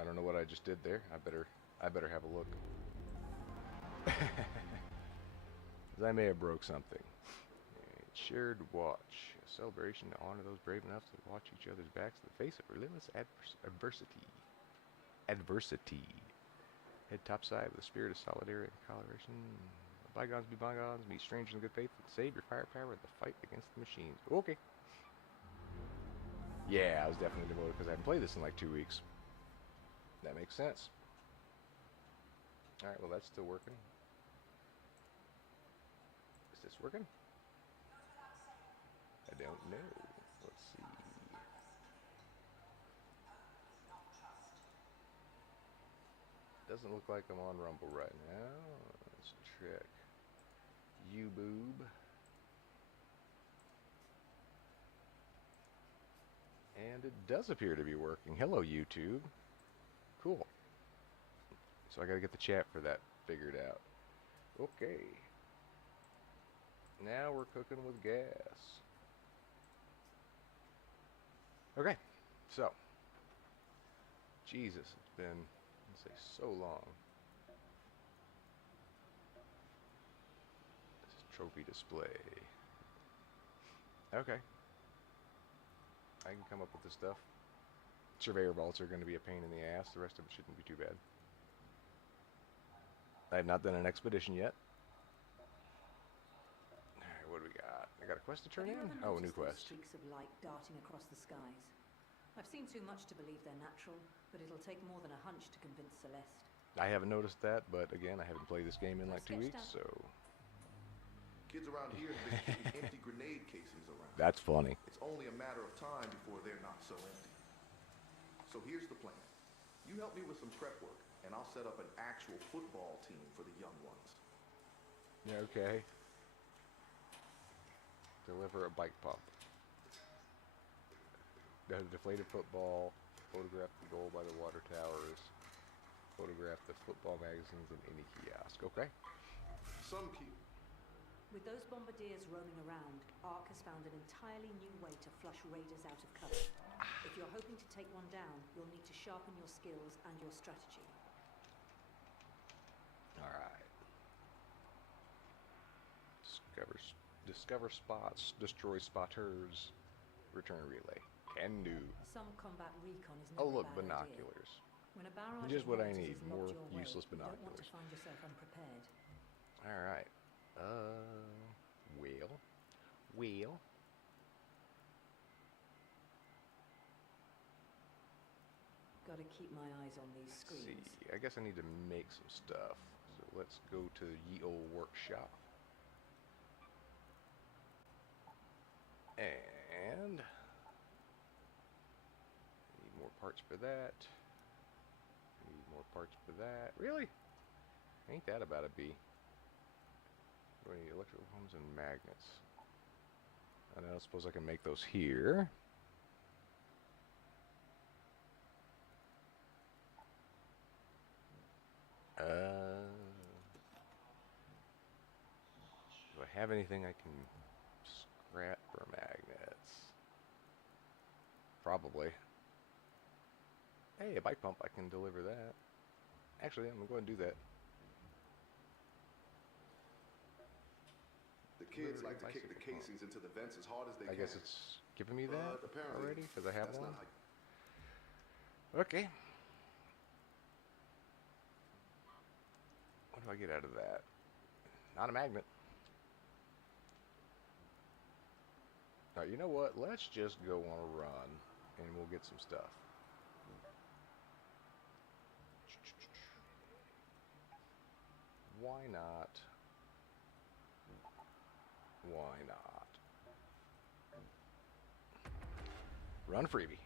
I don't know what I just did there. I better have a look. 'Cause I may have broke something. Shared watch. A celebration to honor those brave enough to watch each other's backs in the face of relentless adversity. Adversity. Head topside with a spirit of solidarity and collaboration. Bygones be bygones. Meet strangers in good faith and save your firepower in the fight against the machines. Okay. Yeah, I was definitely demoted because I haven't played this in like 2 weeks. That makes sense. Alright, well that's still working. Is this working? I don't know. Let's see. Doesn't look like I'm on Rumble right now. Let's check. YouBoob. And it does appear to be working. Hello, YouTube. Cool. So I gotta get the chat for that figured out. Okay. Now we're cooking with gas. Okay. So. Jesus, it's been, let's say, so long. This is trophy display. Okay. I can come up with this stuff. Surveyor vaults are going to be a pain in the ass. The rest of it shouldn't be too bad. I have not done an expedition yet. Alright, what do we got? I got a quest to turn in? Oh, a new quest. Streaks of light darting across the skies. I've seen too much to believe they're natural, but it'll take more than a hunch to convince Celeste. I haven't noticed that, but again, I haven't played this game in like 2 weeks, so... Kids around here have been keeping empty grenade casings around. That's funny. It's only a matter of time before they're not so empty. So here's the plan. You help me with some prep work, and I'll set up an actual football team for the young ones. Yeah, okay. Deliver a bike pump. The deflated football. Photograph the goal by the water towers. Photograph the football magazines in any kiosk. Okay. Some kid. With those bombardiers roaming around, ARC has found an entirely new way to flush raiders out of cover. If you're hoping to take one down, you'll need to sharpen your skills and your strategy. Alright. Discover spots. Destroy spotters. Return relay. Can do. Some combat recon is never Oh look, a bad binoculars. idea. When a barrage Just of what I monitors need. is More locked your way, useless you don't want to binoculars. find yourself unprepared. Alright. Well. Gotta keep my eyes on these Let's screens. see. I guess I need to make some stuff. So let's go to ye old workshop. And need more parts for that. Need more parts for that. Really? Ain't that about a bee? We need electrical homes and magnets. I don't suppose I can make those here. Do I have anything I can scrap for magnets? Probably. Hey, a bike pump, I can deliver that. Actually, I'm going to go ahead and do that. The kids like to kick the casings into the vents as hard as they can. I guess it's giving me that apparently already, because I have that's one. not Okay. What do I get out of that? Not a magnet. Alright, you know what? Let's just go on a run, and we'll get some stuff. Why not? Why not? Run freebie.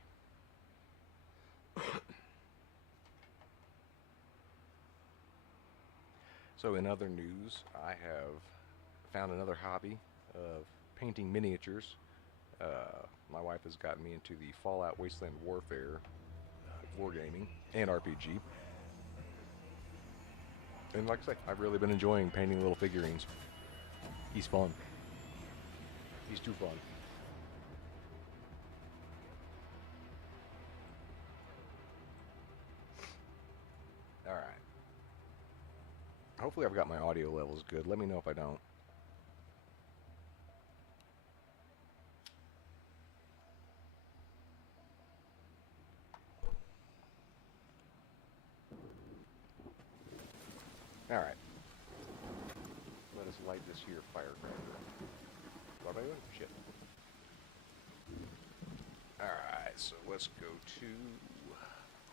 So in other news, I have found another hobby of painting miniatures. My wife has gotten me into the Fallout Wasteland Warfare wargaming and RPG. And like I say, I've really been enjoying painting little figurines. He's fun. He's too fun. Hopefully I've got my audio levels good. Let me know if I don't. Alright. Let us light this here firecracker. What am I doing? Shit. Alright, so let's go to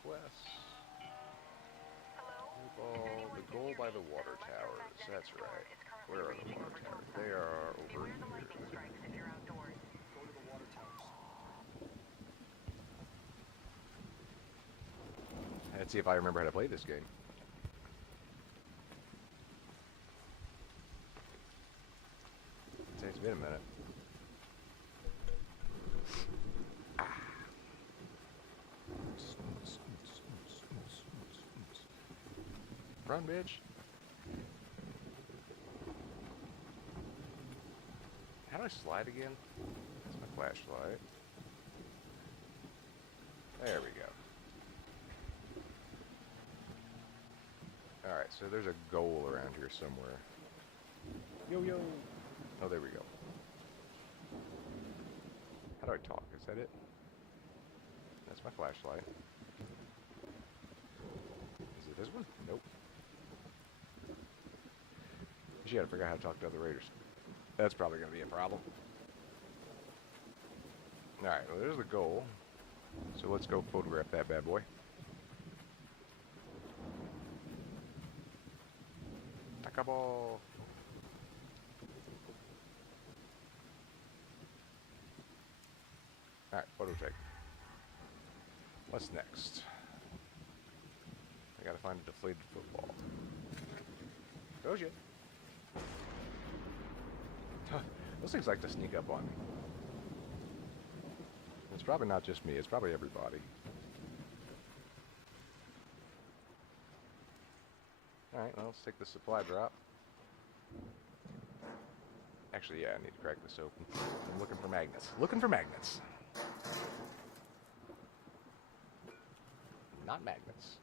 quest. The goal by the water towers. That's right. Where are the water towers? They are over here. Go to the water towers. Let's see if I remember how to play this game. It's been a minute. Run, bitch. How do I slide again? That's my flashlight. There we go. Alright, so there's a goal around here somewhere. Yo, yo. Oh, there we go. How do I talk? Is that it? That's my flashlight. Is it this one? Nope. You gotta figure out how to talk to other raiders. That's probably gonna be a problem. Alright, well there's the goal. So let's go photograph that bad boy. Ball. Alright, photo take. What's next? I gotta find a deflated football. Oh shit. Those things like to sneak up on me. It's probably not just me, it's probably everybody. Alright, well, let's take the supply drop. Actually, yeah, I need to crack this open. I'm looking for magnets. Looking for magnets. Not magnets.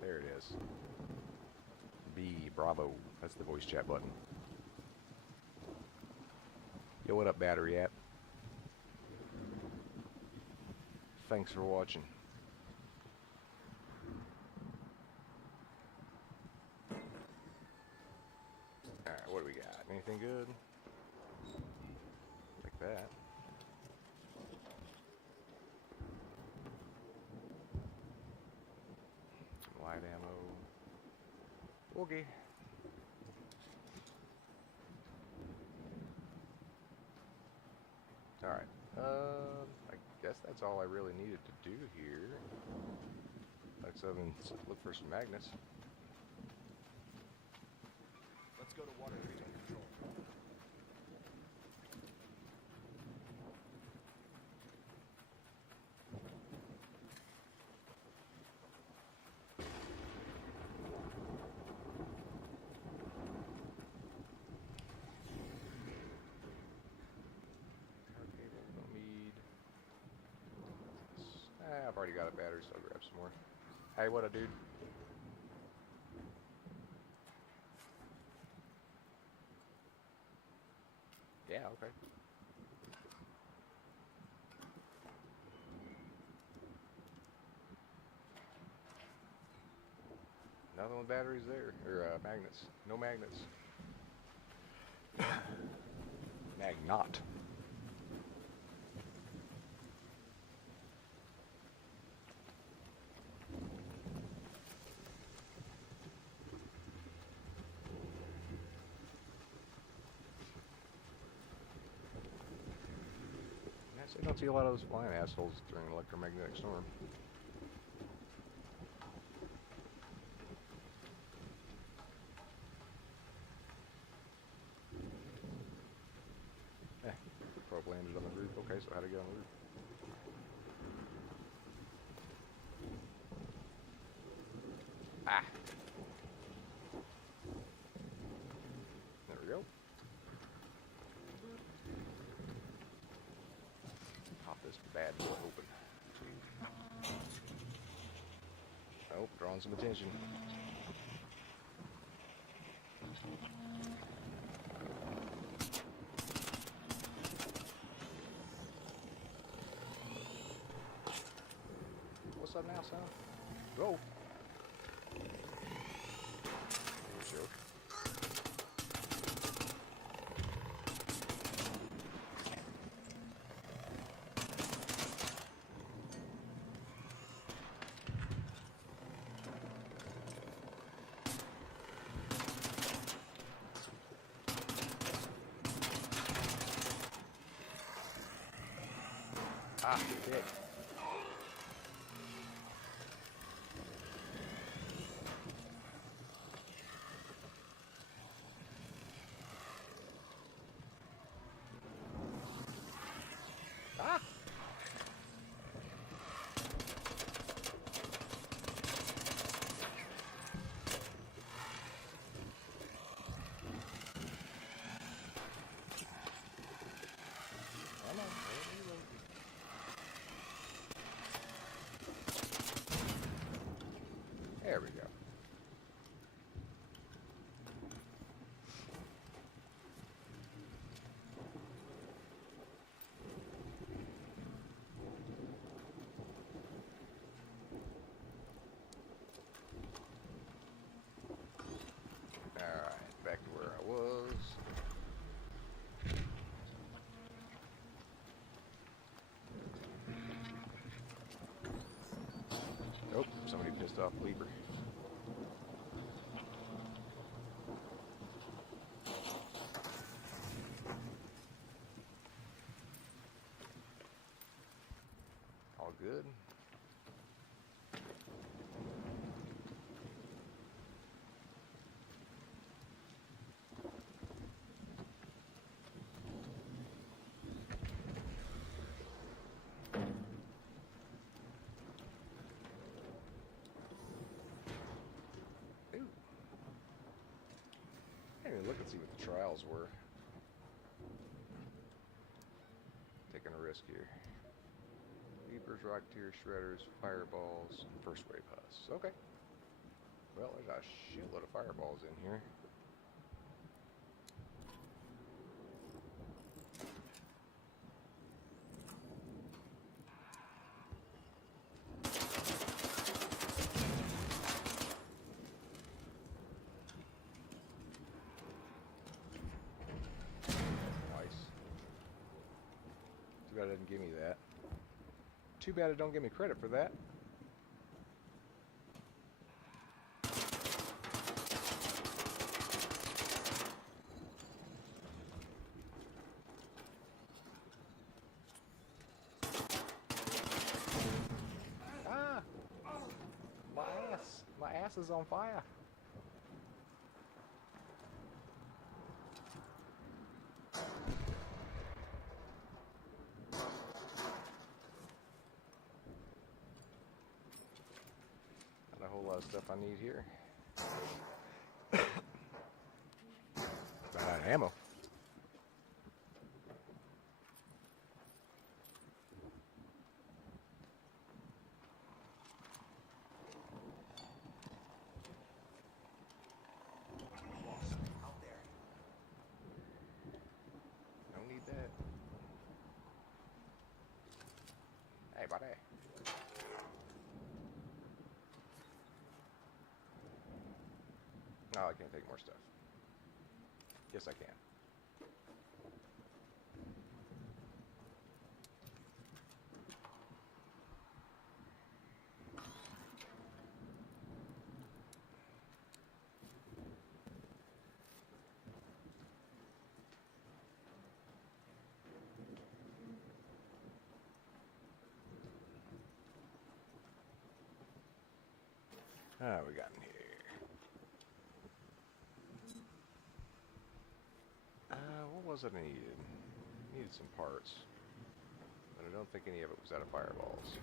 There it is. B, bravo. That's the voice chat button. Yo, what up, battery app? Thanks for watching. Alright, what do we got? Anything good? Like that. Some light ammo. Okay. Alright. I guess that's all I really needed to do here. Let's look for some magnets. Let's go to water treatment control. I've already got a battery, so I'll grab some more. Hey, what a dude. Yeah, okay. Nothing with batteries there, or magnets. No magnets. Magnot. I don't see a lot of those flying assholes during an electromagnetic storm. Probe landed on the roof. Okay, so how to get on the roof? Ah! There we go. Drawing some attention. What's up now, son? Go. Sure. Ah, shit. Ah! Come on, reload. There we go. Alright, back to where I was. Nope, somebody pissed off Leaper. All good. Ooh. I didn't even look and see what the trials were. Taking a risk here. Leapers, Rocketeers, Shredders, Fireballs, and First Wave Husks. Okay. Well, there's a shitload of Fireballs in here. Nice. Too bad it didn't give me that. Too bad it don't give me credit for that. Ah! My ass is on fire. Not a whole lot of stuff I need here. Ran out of ammo. Out there. Don't need that. Hey, buddy. No, I can't take more stuff. Yes, I can. Ah, we got in here. What was it I needed? Needed some parts. But I don't think any of it was out of Fireballs.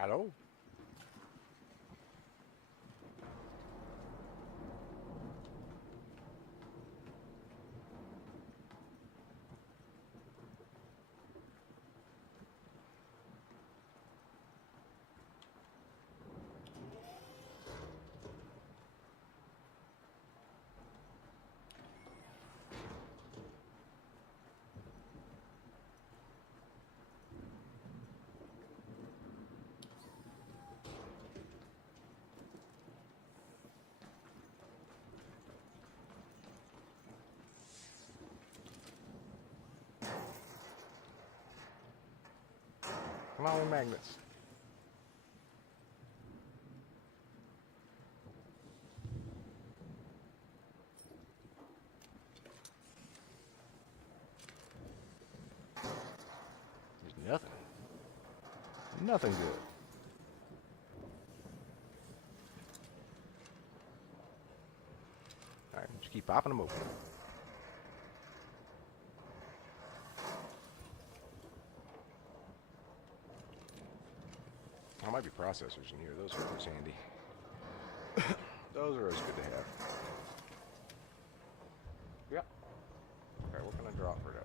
Hello? Come on with magnets. There's nothing. Nothing good. Alright, just keep popping them open. There might be processors in here. Those are always handy. Those are always good to have. Yep. Okay, what can I drop for those?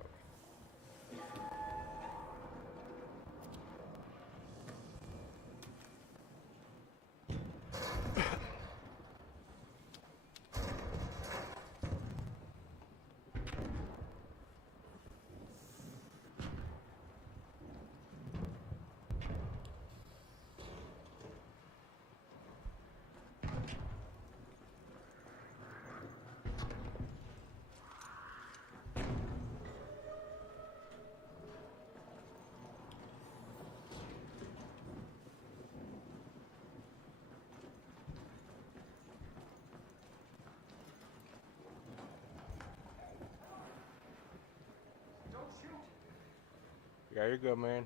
Yeah, you're good, man.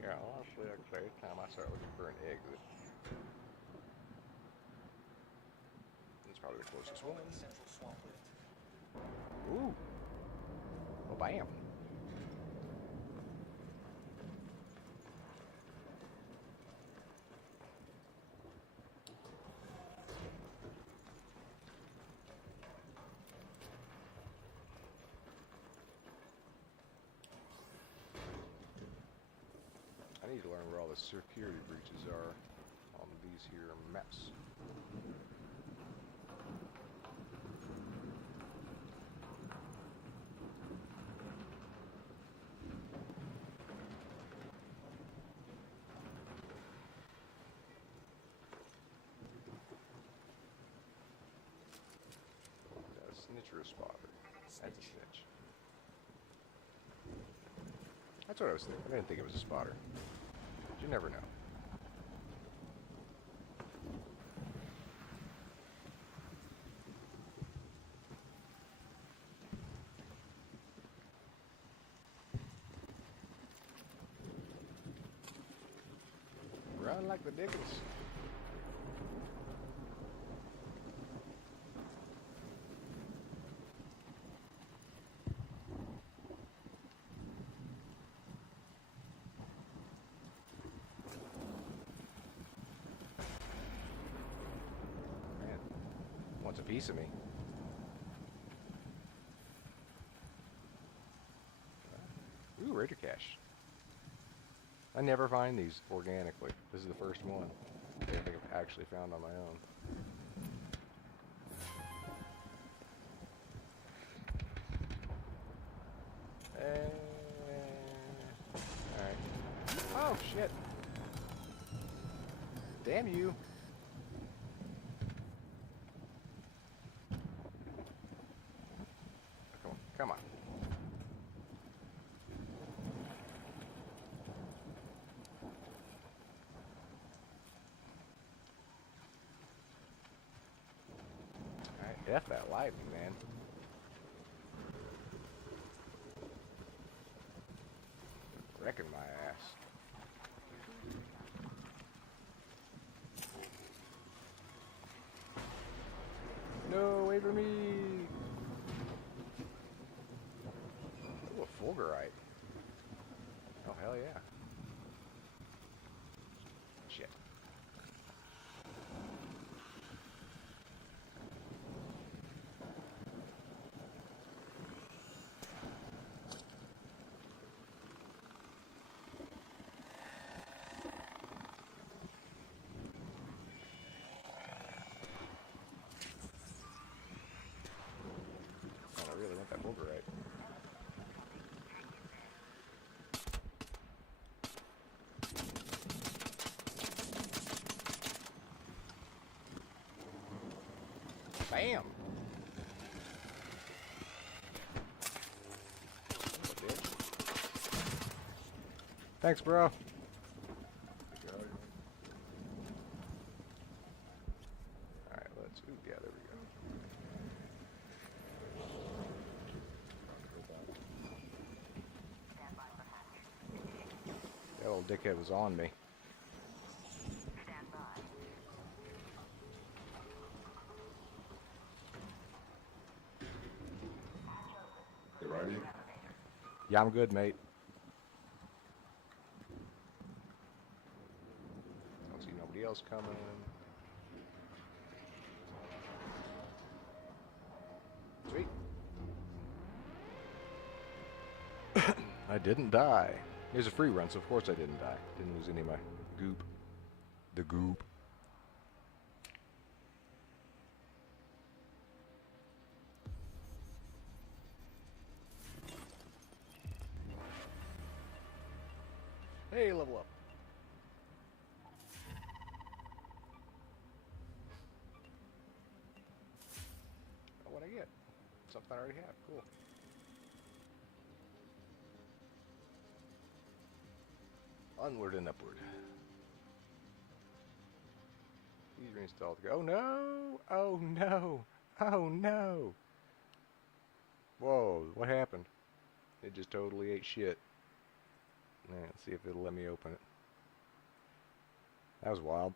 Yeah, honestly, like I say, it's time I start looking for an exit. That's probably the closest one. Central swamp lift. Ooh. Oh, bam. I need to learn where all the security breaches are on these here maps. A snitch or a spotter? That's a snitch. That's what I was thinking. I didn't think it was a spotter. But you never know. Run like the Dickens. Man, wants a piece of me. Ooh, Raider Cache. I never find these organically. This is the first one I think I've actually found on my own. Alright. Oh, shit. Damn you. Come on. Come on. Alright, F that lightning, man. Wrecking my ass. Fulgurite. Oh, hell yeah. Shit. I really want that Fulgurite. Bam! Thanks, bro. Alright, let's... Ooh, yeah, there we go. That old dickhead was on me. You ready? Yeah, I'm good, mate. Don't see nobody else coming. Sweet. I didn't die. It was a free run, so of course I didn't die. Didn't lose any of my goop. The goop. Hey, level up. Oh, what'd I get? Something I already have. Cool. Onward and upward. Please reinstall the... Oh no! Oh no! Oh no! Whoa, what happened? It just totally ate shit. Let's see if it'll let me open it. That was wild.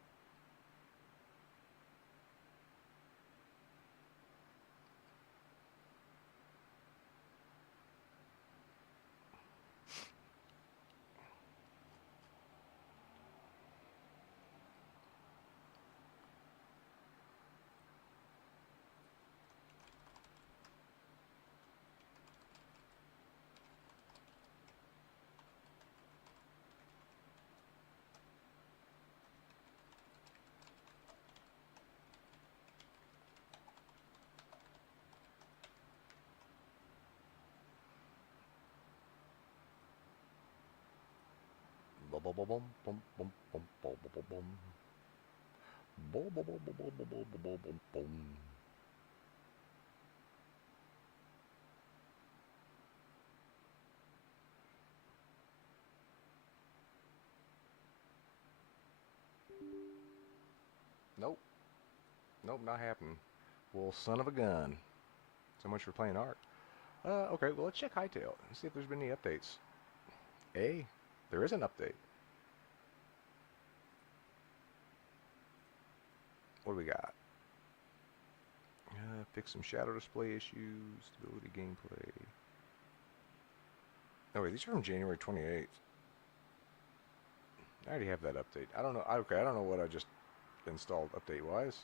Bum bum bum bum bum bum bum bum bum bum. Bum bum bum bum bum bum bum bum bum. Nope. Nope, not happening. Well, son of a gun. So much for playing art. Okay, well, let's check Hightail and see if there's been any updates. There is an update. What do we got? Fix some shadow display issues, stability gameplay. Oh wait, these are from January 28th. I already have that update. I don't know. Okay, I don't know what I just installed update-wise.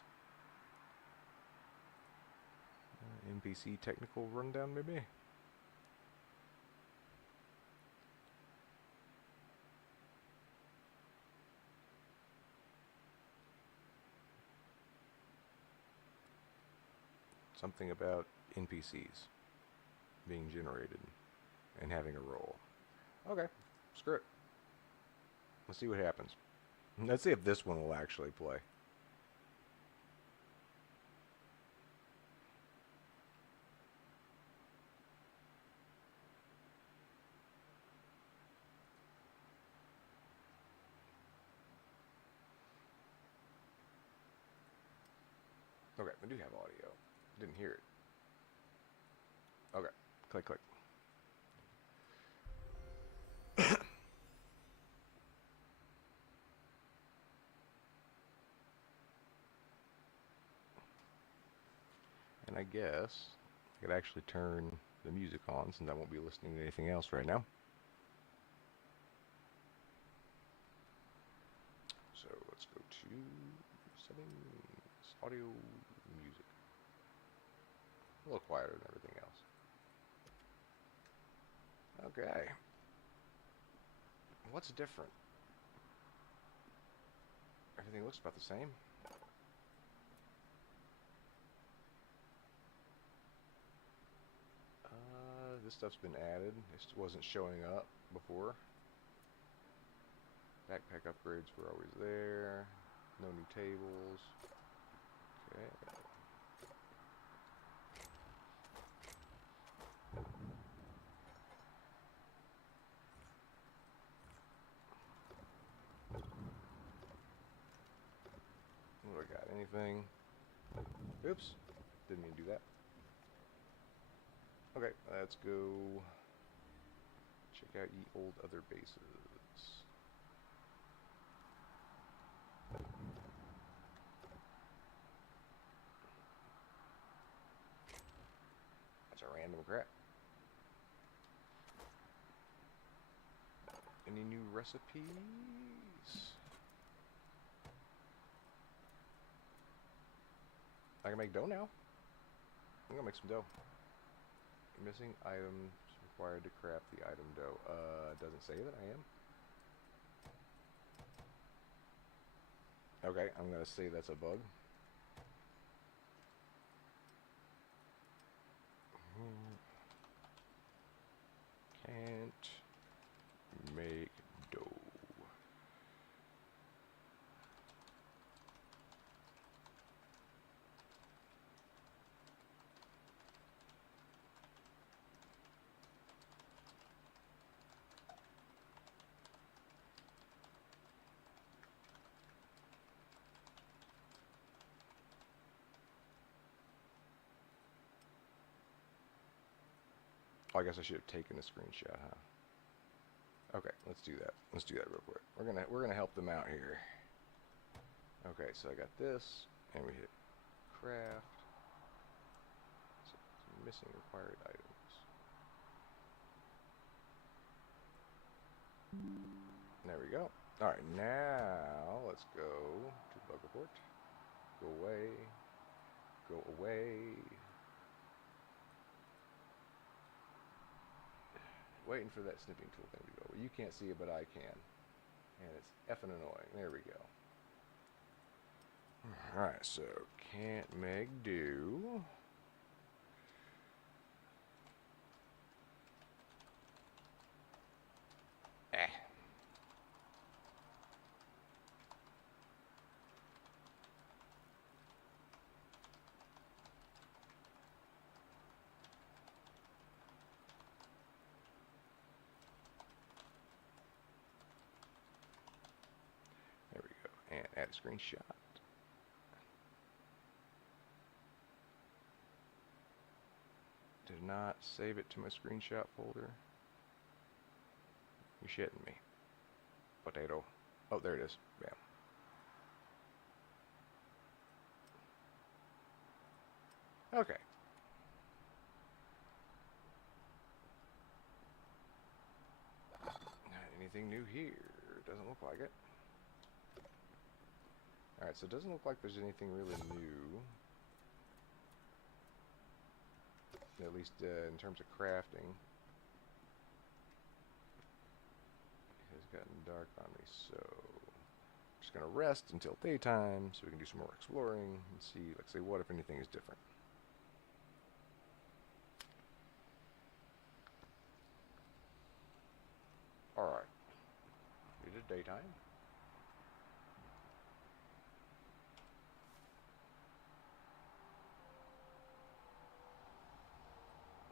NPC technical rundown, maybe? Something about NPCs being generated and having a role. Okay, screw it. Let's see what happens. Let's see if this one will actually play. Okay, we do have audio. Didn't hear it. Okay, click, click. And I guess I could actually turn the music on since I won't be listening to anything else right now. So let's go to settings, audio, music. A little quieter than everything else. Okay. What's different? Everything looks about the same. This stuff's been added. It wasn't showing up before. Backpack upgrades were always there. No new tables. Okay. What do I got? Anything? Oops. Didn't mean to do that. Okay, let's go check out ye old other bases. That's a random crap. Any new recipes? I can make dough now. I'm gonna make some dough. Missing items required to craft the item dough. It doesn't say that I am. Okay, I'm gonna say that's a bug. Can't make dough. Oh, I guess I should have taken a screenshot, huh? Okay, let's do that. Let's do that real quick. We're gonna help them out here. Okay, so I got this, and we hit craft. So missing required items. There we go. All right, now let's go to bug report. Go away. Go away. Waiting for that snipping tool thing to go. Well, you can't see it, but I can. And it's effing annoying. There we go. Alright, so can't make do. There we go. And add a screenshot. Did not save it to my screenshot folder. You shitting me. Potato. Oh, there it is. Bam. Okay. Anything new here? Doesn't look like it. Alright, so it doesn't look like there's anything really new. At least in terms of crafting. It has gotten dark on me, so I'm just going to rest until daytime so we can do some more exploring and see, like, say, what if anything is different. Alright. It is daytime.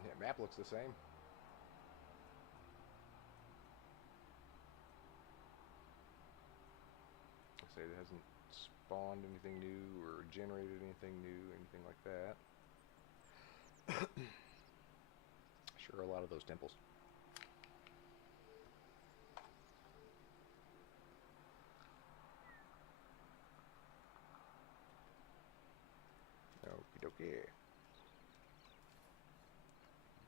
Yeah, map looks the same. Like I say, it hasn't spawned anything new or generated anything new, anything like that. Sure, a lot of those temples. Okie dokie.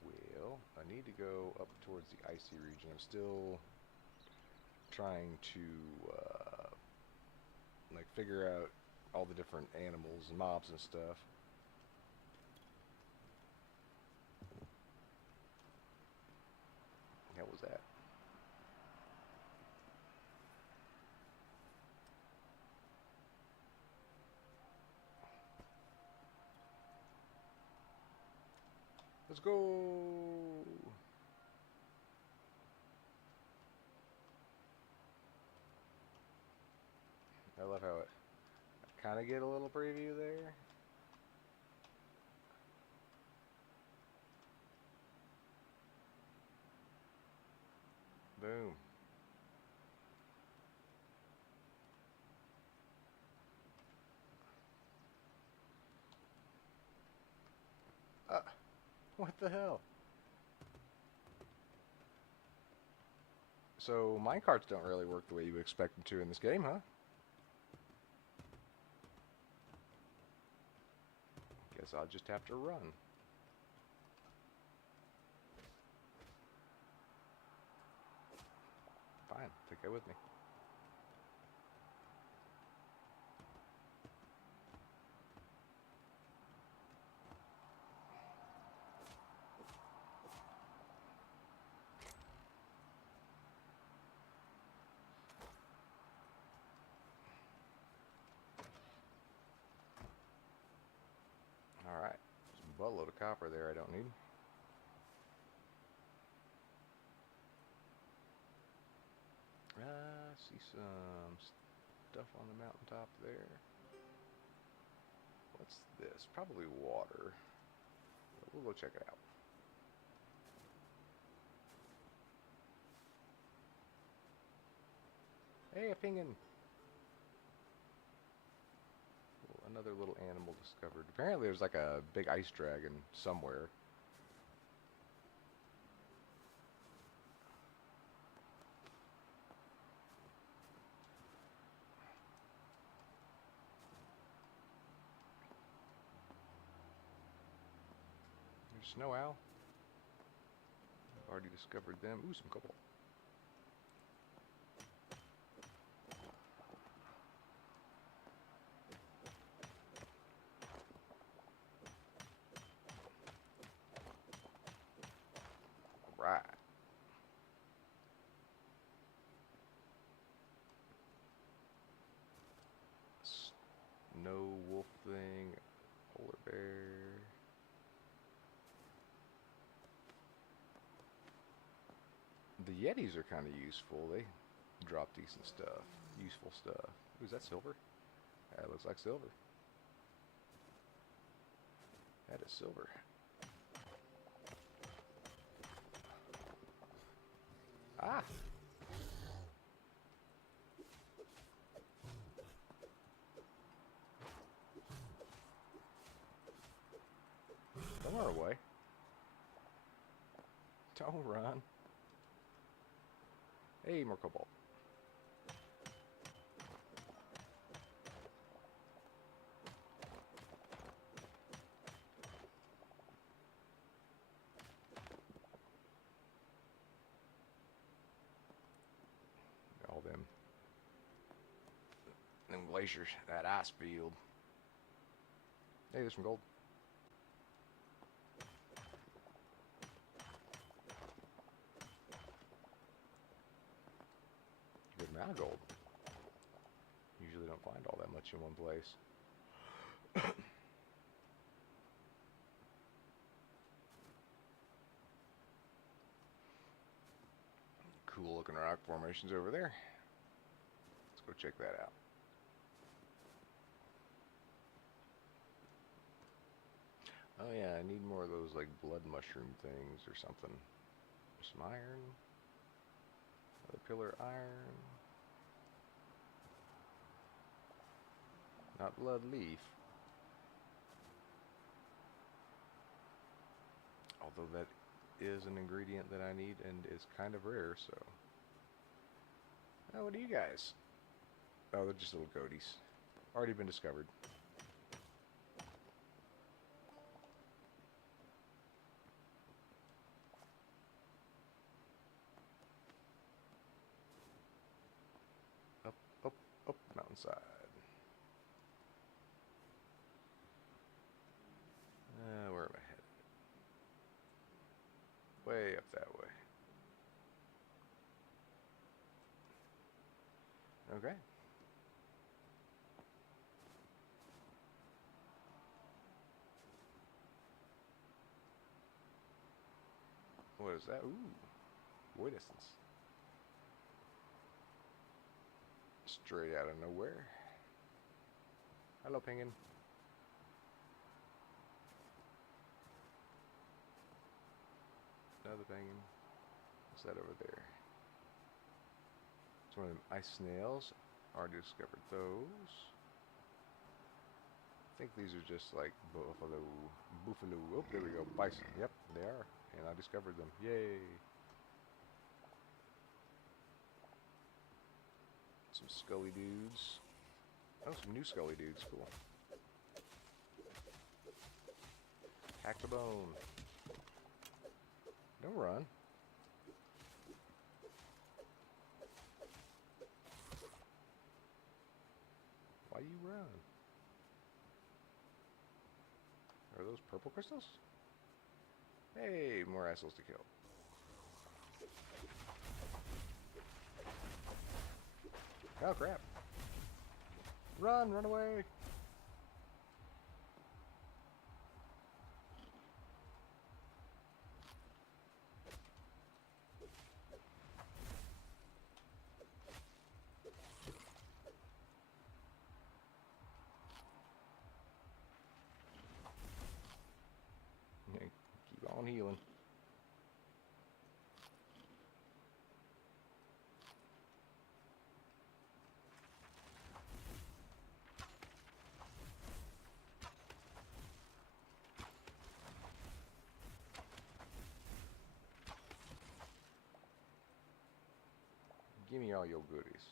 Well, I need to go up towards the icy region. I'm still trying to like figure out all the different animals and mobs and stuff. What was that? Let's go! I love how it kind of get a little preview there. Boom. What the hell? So minecarts don't really work the way you expect them to in this game, huh? Guess I'll just have to run. Fine, take that with me. Alright, there's a buttload of copper there I don't need. See some stuff on the mountaintop there. What's this? Probably water. But we'll go check it out. Hey, a penguin! Another little animal discovered. Apparently there's like a big ice dragon somewhere. There's snow owl. I've already discovered them. Ooh, some cobalt. Right. Snow wolf thing, polar bear. The Yetis are kind of useful. They drop decent stuff, useful stuff. Ooh, is that silver? That looks like silver. That is silver. Ah! Don't run away. Don't run. Hey, more cobalt. All them glaciers, that ice field. Hey, there's some gold. Good amount of gold. Usually don't find all that much in one place. Cool looking rock formations over there. Let's go check that out. Oh yeah, I need more of those like blood mushroom things or something. Some iron. Another pillar iron. Not blood leaf. Although that is an ingredient that I need and is kind of rare, so. Oh, what are you guys? Oh, they're just little goaties. Already been discovered. up, up, mountainside. Where am I headed? Way up that way. Okay. What is that? Ooh, way distance. Straight out of nowhere. Hello, penguin. Another penguin. What's that over there? It's one of them ice snails. Already discovered those. I think these are just like buffalo. Oh, there we go. Bison. Yep, they are. And I discovered them. Yay. Some scully dudes. Oh, some new scully dudes. Cool. Hack the bone. Don't run. Why you run? Are those purple crystals? Hey, more assholes to kill. Oh crap. Run away. Keep on healing. Give me all your goodies.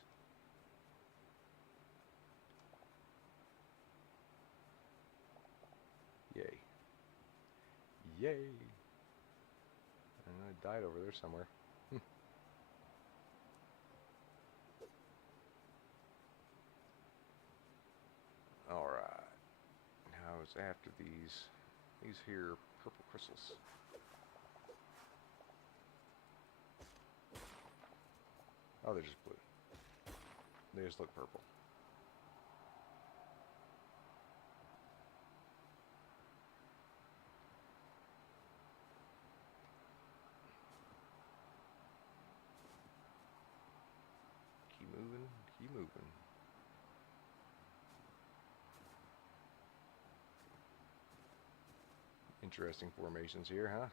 Yay. Yay. And I died over there somewhere. Alright. Now it's after these here purple crystals. Oh, they're just blue. They just look purple. Keep moving, keep moving. Interesting formations here, huh?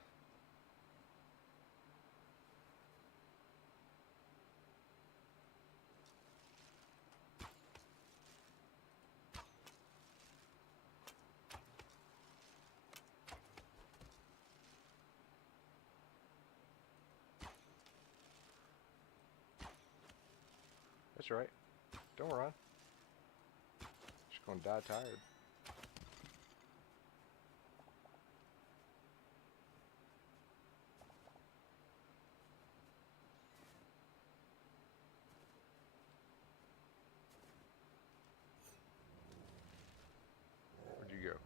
That's right. Don't run. Just gonna die tired. Where'd you go?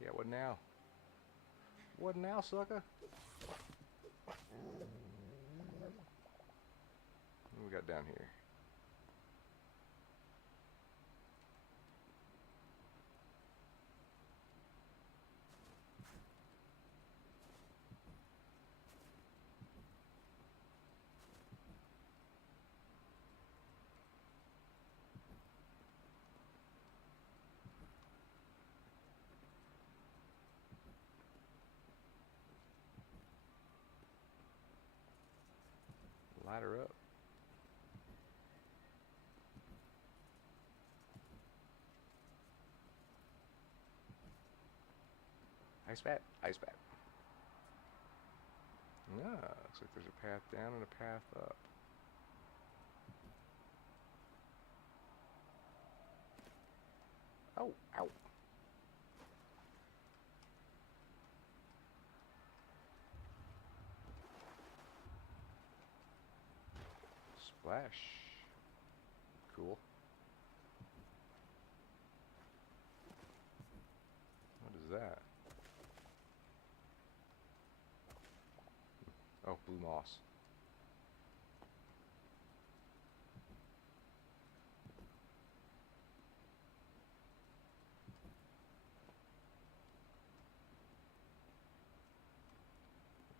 Yeah, what now? What now, sucker? What do we got down here? Light her up. Ice bat, ice bat. Ah, looks like there's a path down and a path up. Oh, ow. Splash. Cool. What is that? Oh, blue moss.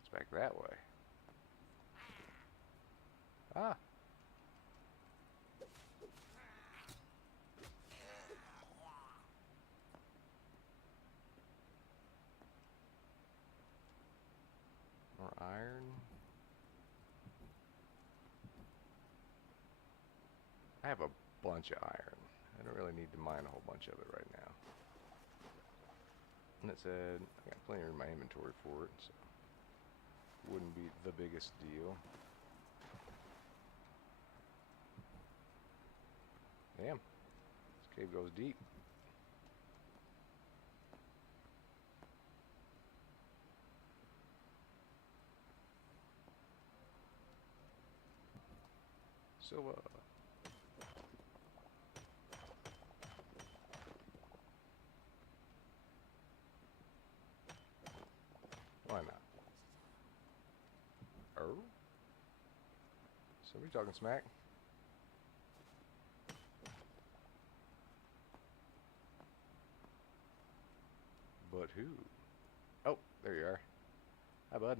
It's back that way. Ah. More iron. I have a bunch of iron. I don't really need to mine a whole bunch of it right now. And it said I got plenty in my inventory for it, so wouldn't be the biggest deal. Damn, this cave goes deep. Silver. Why not? Oh? Somebody talking smack? But who? Oh, there you are. Hi, bud.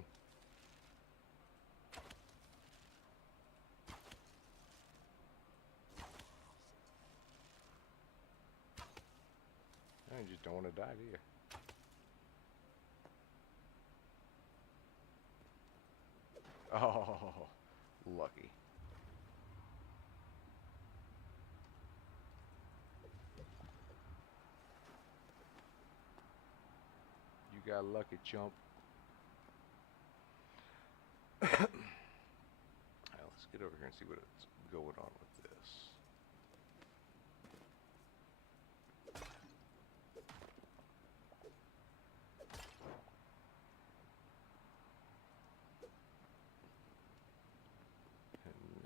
You just don't want to die, do you? Oh, lucky. You got lucky, chump. Alright, let's get over here and see what's going on with this.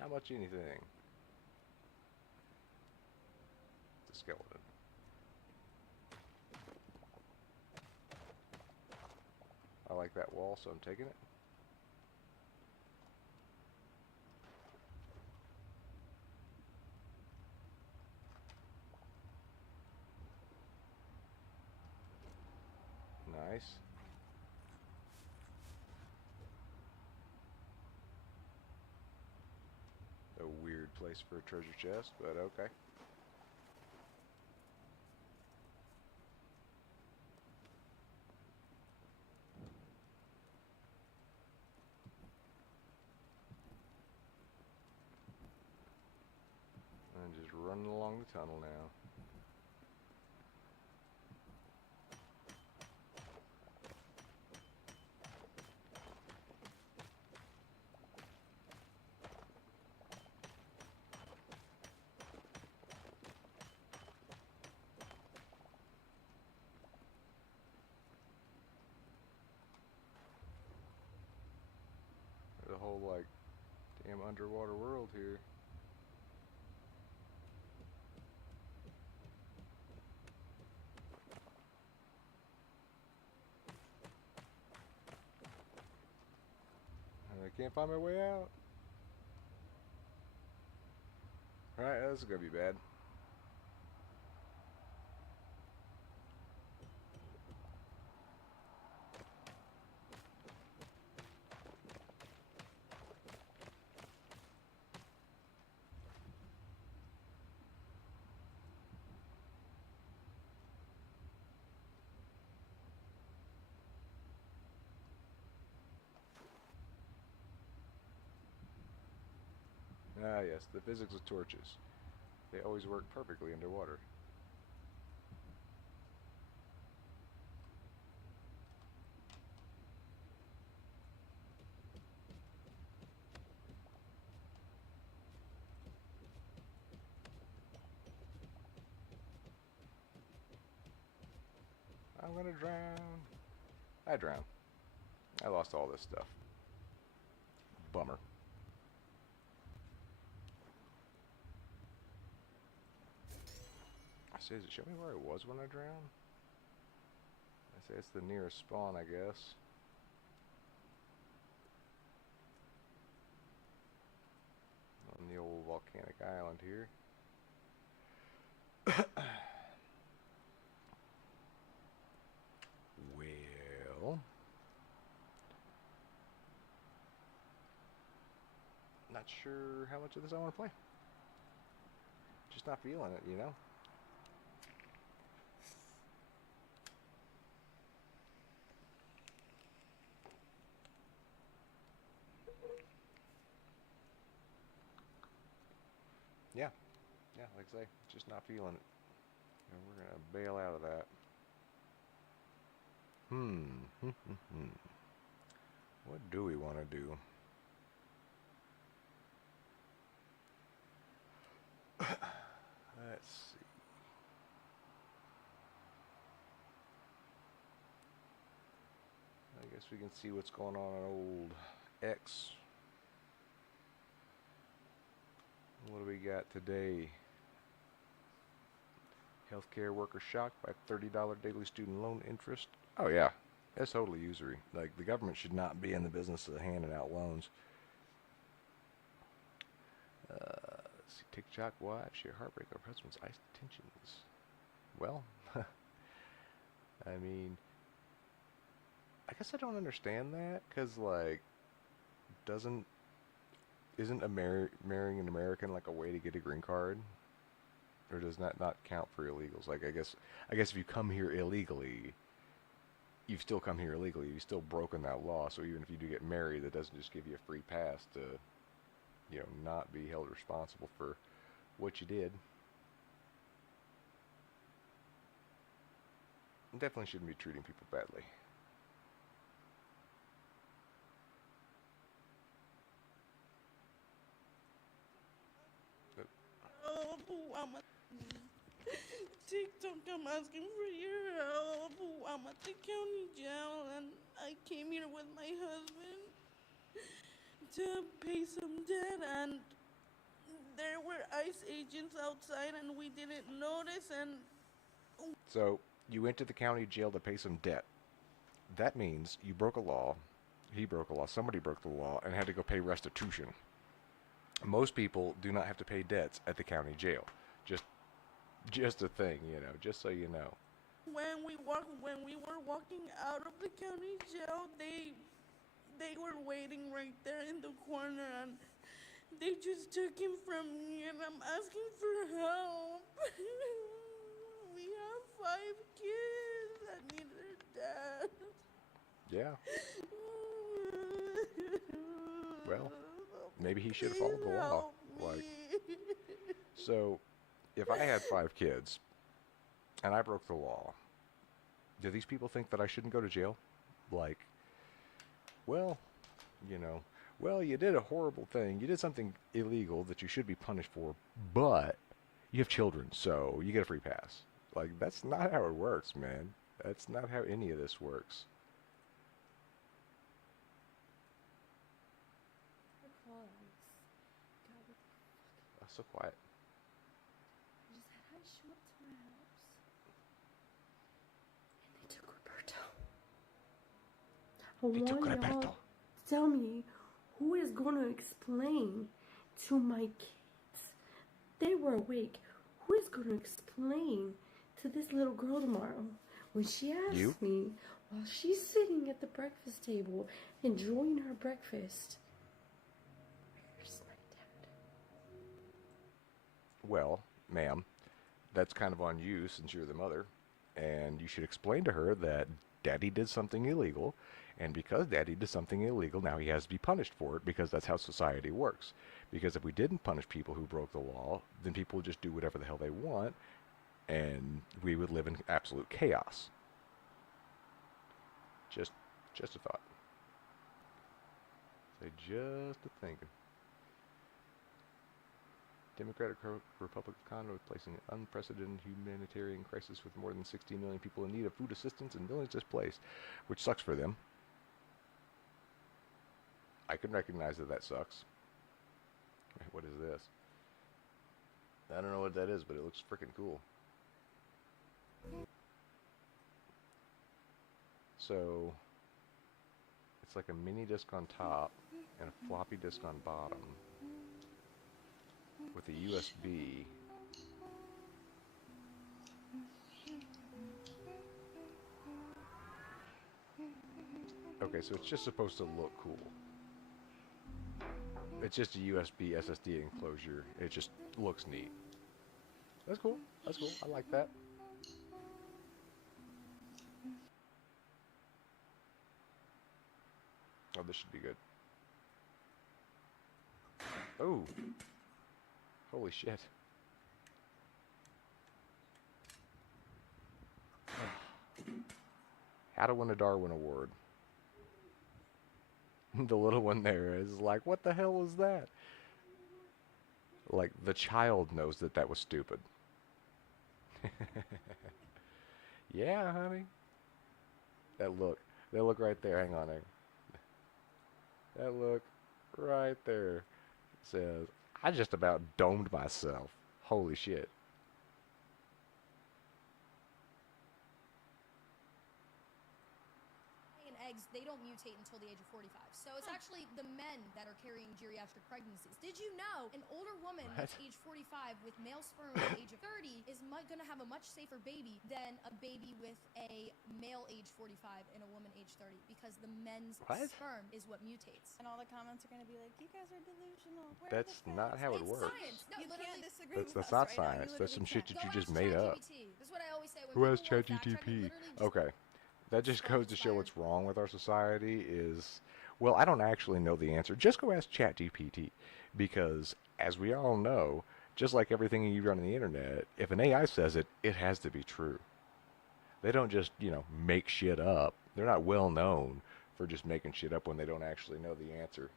Not much anything. It's a skeleton. I like that wall, so I'm taking it. Nice. A weird place for a treasure chest, but okay. And just running along the tunnel now. The whole, like, damn underwater world here. And I can't find my way out. Alright, this is gonna be bad. Ah yes, the physics of torches. They always work perfectly underwater. I'm gonna drown. I drowned. I lost all this stuff. Bummer. I say, does it show me where I was when I drowned? I say it's the nearest spawn, I guess. On the old volcanic island here. Well, not sure how much of this I want to play. Just not feeling it, you know? Yeah, like I say, just not feeling it. And we're gonna bail out of that. What do we want to do? Let's see. I guess we can see what's going on old X. What do we got today? Healthcare worker shocked by $30 daily student loan interest. Oh yeah, that's totally usury. Like, the government should not be in the business of handing out loans. Let's see. TikTok wife share heartbreak over husband's ice detentions. Well, I mean, I guess I don't understand that, because, like, isn't marrying an American like a way to get a green card? Or does that not count for illegals? Like, I guess if you come here illegally, you've still come here illegally. You've still broken that law. So even if you do get married, that doesn't just give you a free pass to, you know, not be held responsible for what you did. Definitely shouldn't be treating people badly. I'm a TikTok, I'm asking for your help. I'm at the county jail and I came here with my husband to pay some debt, and there were ICE agents outside and we didn't notice. And So you went to the county jail to pay some debt. That means you broke a law, he broke a law, somebody broke the law, and had to go pay restitution. Most people do not have to pay debts at the county jail. Just a thing, you know, just so you know. when we were walking out of the county jail, they were waiting right there in the corner, and they just took him from me, and I'm asking for help. We have 5 kids that need their dad. Yeah. Well, maybe he should have followed the law. Like, so, if I had 5 kids and I broke the law, do these people think that I shouldn't go to jail? Like, well, you know, well, you did a horrible thing. You did something illegal that you should be punished for, but you have children, so you get a free pass. Like, that's not how it works, man. That's not how any of this works. So quiet. I just had ICE show up to my house. And they took Roberto. I want y'all to tell me who is going to explain to my kids. They were awake. Who is going to explain to this little girl tomorrow when she asks me while she's sitting at the breakfast table enjoying her breakfast? Well, ma'am, that's kind of on you since you're the mother, and you should explain to her that Daddy did something illegal, and because Daddy did something illegal, now he has to be punished for it, because that's how society works. Because if we didn't punish people who broke the law, then people would just do whatever the hell they want, and we would live in absolute chaos. Just a thought. Say, just a thinking. Democratic Republic of Congo is placing an unprecedented humanitarian crisis with more than 16 million people in need of food assistance and millions displaced, which sucks for them. I can recognize that sucks. What is this? I don't know what that is, but it looks freaking cool. So, it's like a mini disc on top and a floppy disk on bottom with a USB. Okay, so it's just supposed to look cool. It's just a USB SSD enclosure. It just looks neat. That's cool. That's cool. I like that. Oh, this should be good. Oh. Holy shit. How to win a Darwin Award. The little one there is like, what the hell is that? Like, the child knows that that was stupid. Yeah, honey. That look right there. Hang on. That look right there says, I just about domed myself. Holy shit. Eggs, they don't mutate until the age of 45. So it's actually the men that are carrying geriatric pregnancies. Did you know an older woman that's age 45 with male sperm at the age of 30 is going to have a much safer baby than a baby with a male age 45 and a woman age 30? Because the men's sperm is what mutates. And all the comments are going to be like, you guys are delusional. That's not how it works. Science. No, You literally, can't disagree with That's us not right now. science. You That's some literally shit that Go you just ask made up. ChatGPT. This is what I always say when Who has people want fact checking, ChatGPT? literally just Okay. That just goes to show what's wrong with our society is, well, I don't actually know the answer. Just go ask ChatGPT. Because, as we all know, just like everything you run on the internet, if an AI says it, it has to be true. They don't just, make shit up. They're not well known for just making shit up when they don't actually know the answer,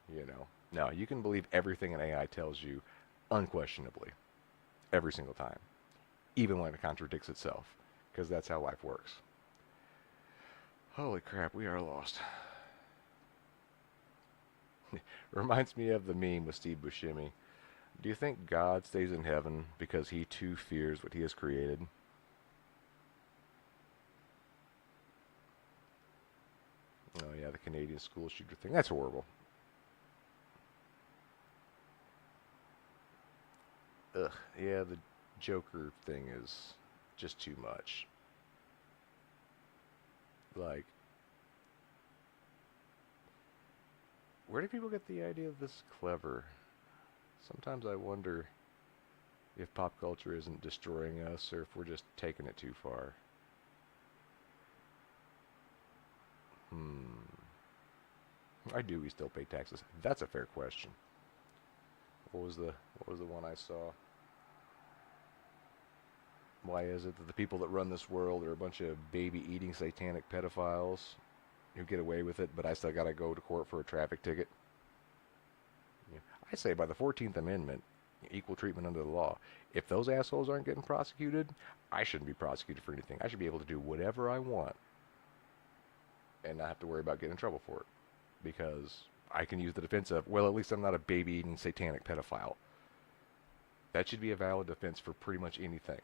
No, you can believe everything an AI tells you unquestionably. Every single time. Even when it contradicts itself. Because that's how life works. Holy crap, we are lost. Reminds me of the meme with Steve Buscemi. Do you think God stays in heaven because he too fears what he has created? Oh yeah, the Canadian school shooter thing. That's horrible. Ugh, yeah, the Joker thing is just too much. Like, where do people get the idea of this clever? Sometimes I wonder if pop culture isn't destroying us or if we're just taking it too far. Why do we still pay taxes? That's a fair question. What was the one I saw? Why is it that the people that run this world are a bunch of baby-eating satanic pedophiles who get away with it, but I still gotta go to court for a traffic ticket? Yeah. I say by the 14th Amendment, equal treatment under the law. If those assholes aren't getting prosecuted, I shouldn't be prosecuted for anything. I should be able to do whatever I want and not have to worry about getting in trouble for it. Because I can use the defense of, well, at least I'm not a baby-eating satanic pedophile. That should be a valid defense for pretty much anything.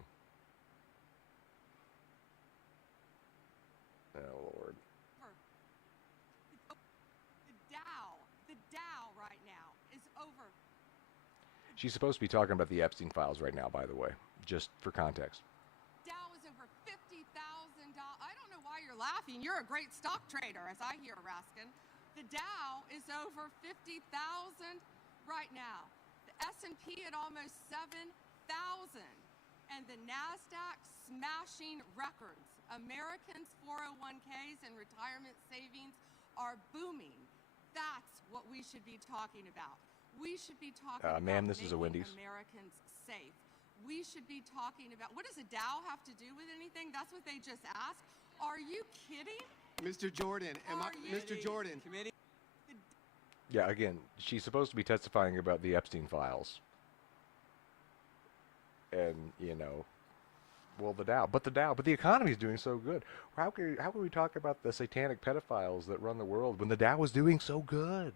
Oh, Lord. The Dow right now is over. She's supposed to be talking about the Epstein files right now, by the way, just for context. Dow is over $50,000. I don't know why you're laughing. You're a great stock trader, as I hear, Raskin. The Dow is over 50,000 right now. The S&P at almost 7,000. And the NASDAQ smashing records. Americans' 401ks and retirement savings are booming. That's what we should be talking about. We should be talking about ma'am, this is a making Wendy's. Americans safe. We should be talking about, what does a Dow have to do with anything? That's what they just asked. Are you kidding? Mr. Jordan, Mr. Jordan. Committee? Yeah, again, she's supposed to be testifying about the Epstein files. and you know, well, the Dow, but the economy is doing so good. How can we talk about the satanic pedophiles that run the world when the Dow is doing so good?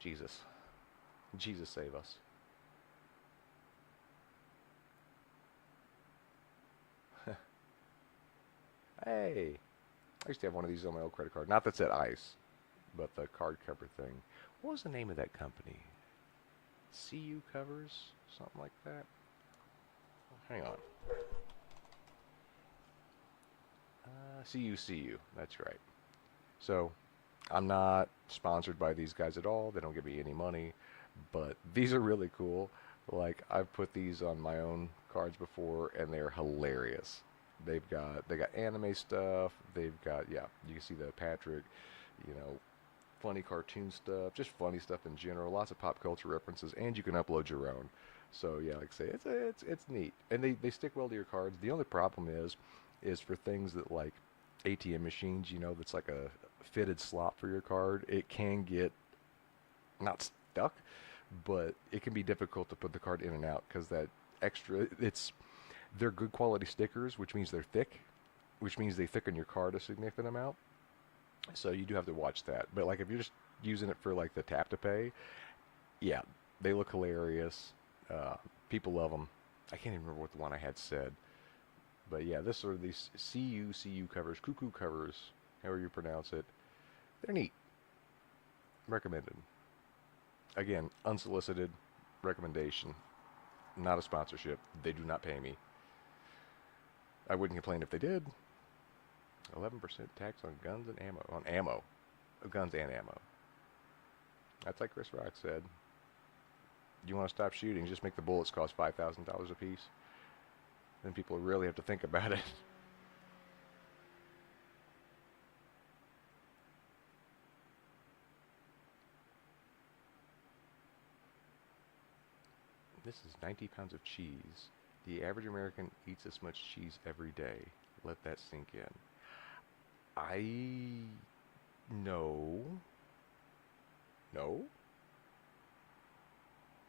Jesus, Jesus save us. Hey, I used to have one of these on my old credit card. Not that said ICE, but the card cover thing. What was the name of that company? CU Covers? Something like that? Hang on. CU. That's right. So, I'm not sponsored by these guys at all. They don't give me any money. But these are really cool. Like, I've put these on my own cards before, and they're hilarious. They got anime stuff. They've got, yeah, you can see the Patrick, you know, funny cartoon stuff, just funny stuff in general. Lots of pop culture references, and you can upload your own. So yeah, like I say, it's neat, and they stick well to your cards. The only problem is for things that like ATM machines, you know, that's like a fitted slot for your card. It can get not stuck, but it can be difficult to put the card in and out because that extra, they're good quality stickers, which means they're thick, which means they thicken your card a significant amount. So you do have to watch that. But like if you're just using it for like the tap to pay, yeah, they look hilarious. People love them. I can't even remember what the one I had said. But yeah, this are these CU covers, cuckoo covers, however you pronounce it. They're neat. Recommended. Again, unsolicited recommendation. Not a sponsorship. They do not pay me. I wouldn't complain if they did. 11% tax on guns and ammo. On ammo. Guns and ammo. That's like Chris Rock said. You want to stop shooting, just make the bullets cost $5,000 a piece. Then people really have to think about it. This is 90 pounds of cheese. The average American eats this much cheese every day. Let that sink in. No.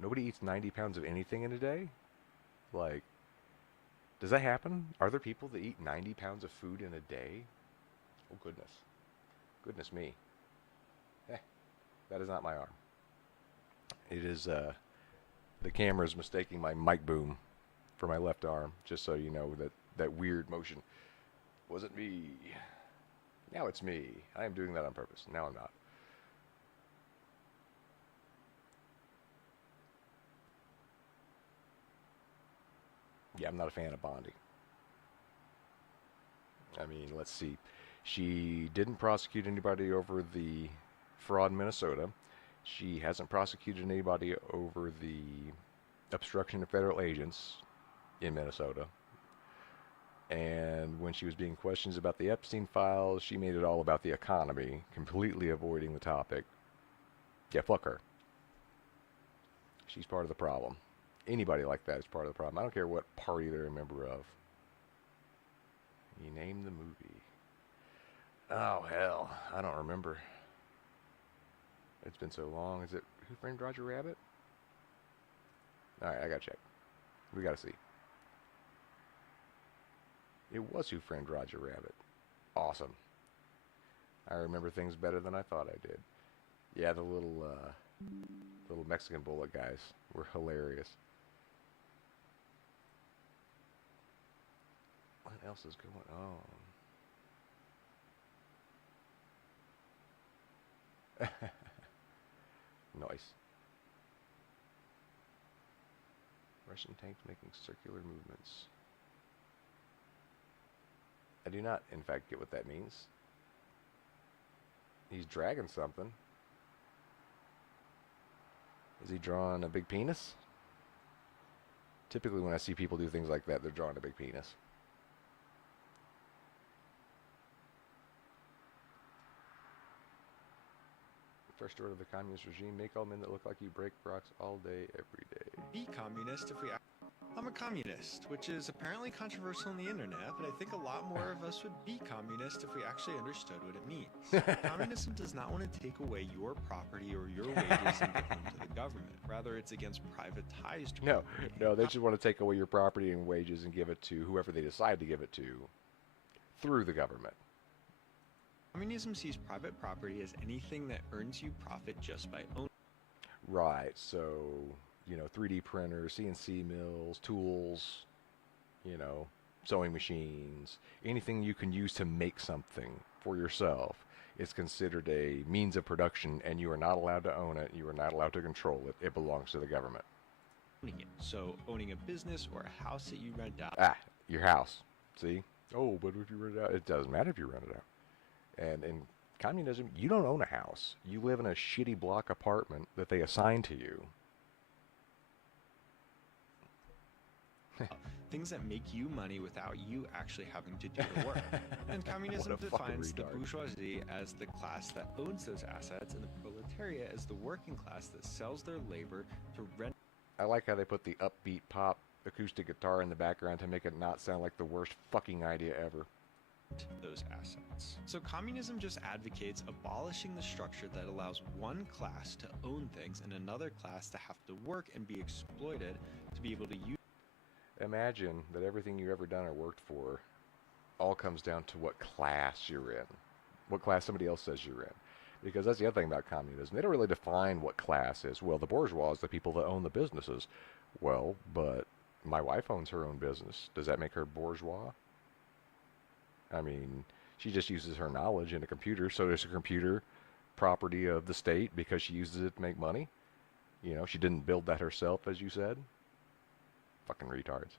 Nobody eats 90 pounds of anything in a day? Like, does that happen? Are there people that eat 90 pounds of food in a day? Oh, goodness. Goodness me. That is not my arm. It is, the camera is mistaking my mic boom for my left arm, just so you know that weird motion. Wasn't me. Now it's me. I am doing that on purpose. Now I'm not. Yeah, I'm not a fan of Bondi. I mean, let's see. She didn't prosecute anybody over the fraud in Minnesota. She hasn't prosecuted anybody over the obstruction of federal agents in Minnesota. And when she was being questioned about the Epstein files, she made it all about the economy, completely avoiding the topic. Yeah, fuck her. She's part of the problem. Anybody like that is part of the problem. I don't care what party they're a member of. You name the movie. Oh, hell. I don't remember. It's been so long. Is it Who Framed Roger Rabbit? Alright, I gotta check. We gotta see. It was Who Framed Roger Rabbit. Awesome. I remember things better than I thought I did. Yeah, the little Mexican bullet guys were hilarious. What else is going on? Nice. Russian tanks making circular movements. I do not, in fact, get what that means. He's dragging something. Is he drawing a big penis? Typically when I see people do things like that, they're drawing a big penis. First order of the communist regime, make all men that look like you break rocks all day, every day. Be communist if we... I'm a communist, which is apparently controversial on the internet, but I think a lot more of us would be communist if we actually understood what it means. Communism does not want to take away your property or your wages and give them to the government. Rather, it's against privatized property. No, they just want to take away your property and wages and give it to whoever they decide to give it to through the government. Communism sees private property as anything that earns you profit just by owning. Right, so, you know, 3D printers, CNC mills, tools, you know, sewing machines, anything you can use to make something for yourself is considered a means of production, and you are not allowed to own it, you are not allowed to control it, it belongs to the government. So, owning a business or a house that you rent out. Ah, your house, see? Oh, but if you rent it out, it doesn't matter if you rent it out. And in communism, you don't own a house. You live in a shitty block apartment that they assign to you. Things that make you money without you actually having to do the work. And communism defines the bourgeoisie as the class that owns those assets, and the proletariat as the working class that sells their labor to rent. I like how they put the upbeat pop acoustic guitar in the background to make it not sound like the worst fucking idea ever. Those assets. So communism just advocates abolishing the structure that allows one class to own things and another class to have to work and be exploited to be able to use. Imagine that everything you've ever done or worked for all comes down to what class you're in, what class somebody else says you're in. Because that's the other thing about communism. They don't really define what class is. Well, the bourgeois is the people that own the businesses. Well, but my wife owns her own business. Does that make her bourgeois? I mean, she just uses her knowledge in a computer, so there's a computer property of the state because she uses it to make money. You know, she didn't build that herself, as you said. Fucking retards.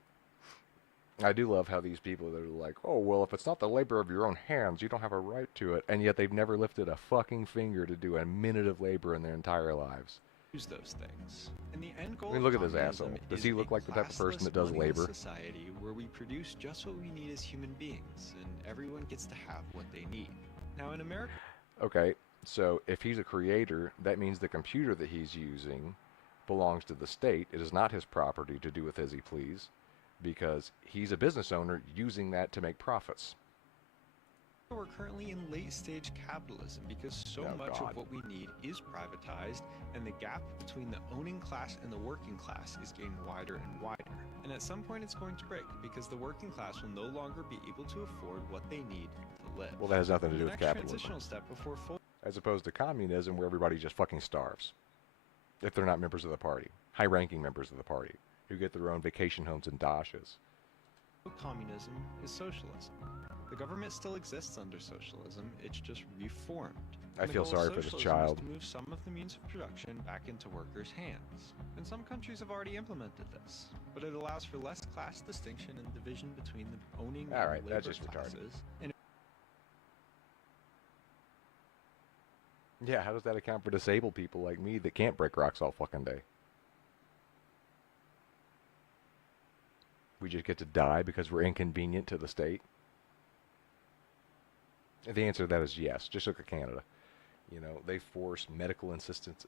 I do love how these people that are like, oh, well, if it's not the labor of your own hands, you don't have a right to it. And yet they've never lifted a fucking finger to do a minute of labor in their entire lives. Use those things. And the end goal I mean, look at this asshole. Does he look like the type of person that does labor? Society where we produce just what we need as human beings, and everyone gets to have what they need. Now in America. Okay, so if he's a creator, that means the computer that he's using belongs to the state. It is not his property to do with as he please, because he's a business owner using that to make profits. We're currently in late-stage capitalism because so much of what we need is privatized, and the gap between the owning class and the working class is getting wider and wider. And at some point it's going to break because the working class will no longer be able to afford what they need to live. Well, that has nothing to do with capitalism. Transitional step before full. As opposed to communism, where everybody just fucking starves if they're not members of the party, high-ranking members of the party, who get their own vacation homes and dashes. Communism is socialism. The government still exists under socialism, it's just reformed. I feel sorry for this child. To move some of the means of production back into workers' hands. And some countries have already implemented this, but it allows for less class distinction and division between the owning and labor that's just retarded. And yeah, how does that account for disabled people like me that can't break rocks all fucking day? We just get to die because we're inconvenient to the state? The answer to that is yes. Just look at Canada. You know, they force medical assistance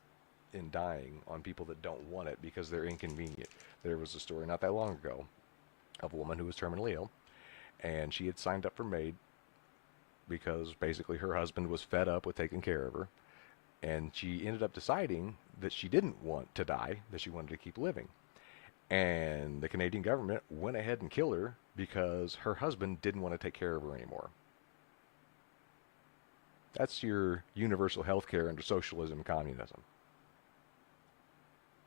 in dying on people that don't want it because they're inconvenient. There was a story not that long ago of a woman who was terminally ill, and she had signed up for MAID because basically her husband was fed up with taking care of her, and she ended up deciding that she didn't want to die, that she wanted to keep living. And the Canadian government went ahead and killed her because her husband didn't want to take care of her anymore. That's your universal health care under socialism and communism.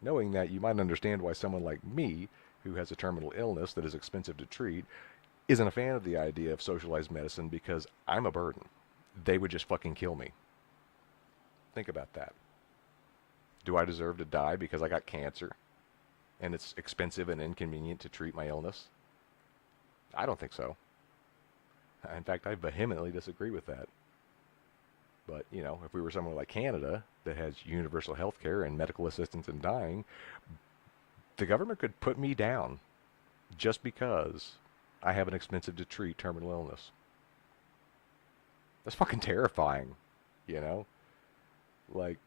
Knowing that, you might understand why someone like me, who has a terminal illness that is expensive to treat, isn't a fan of the idea of socialized medicine because I'm a burden. They would just fucking kill me. Think about that. Do I deserve to die because I got cancer and it's expensive and inconvenient to treat my illness? I don't think so. In fact, I vehemently disagree with that. But, you know, if we were somewhere like Canada that has universal health care and medical assistance in dying, the government could put me down just because I have an expensive to treat terminal illness. That's fucking terrifying, you know? Like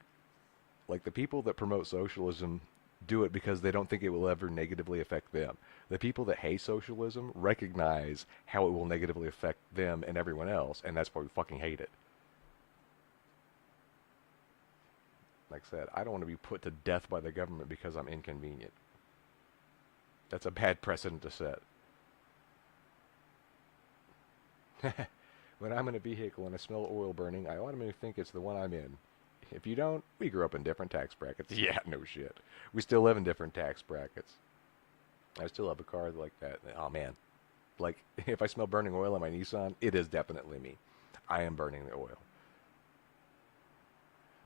the people that promote socialism do it because they don't think it will ever negatively affect them. The people that hate socialism recognize how it will negatively affect them and everyone else, and that's why we fucking hate it. Like I said, I don't want to be put to death by the government because I'm inconvenient. That's a bad precedent to set. When I'm in a vehicle and I smell oil burning, I automatically think it's the one I'm in. If you don't, we grew up in different tax brackets. Yeah, no shit. We still live in different tax brackets. I still have a car like that. Oh, man. Like, if I smell burning oil in my Nissan, it is definitely me. I am burning the oil.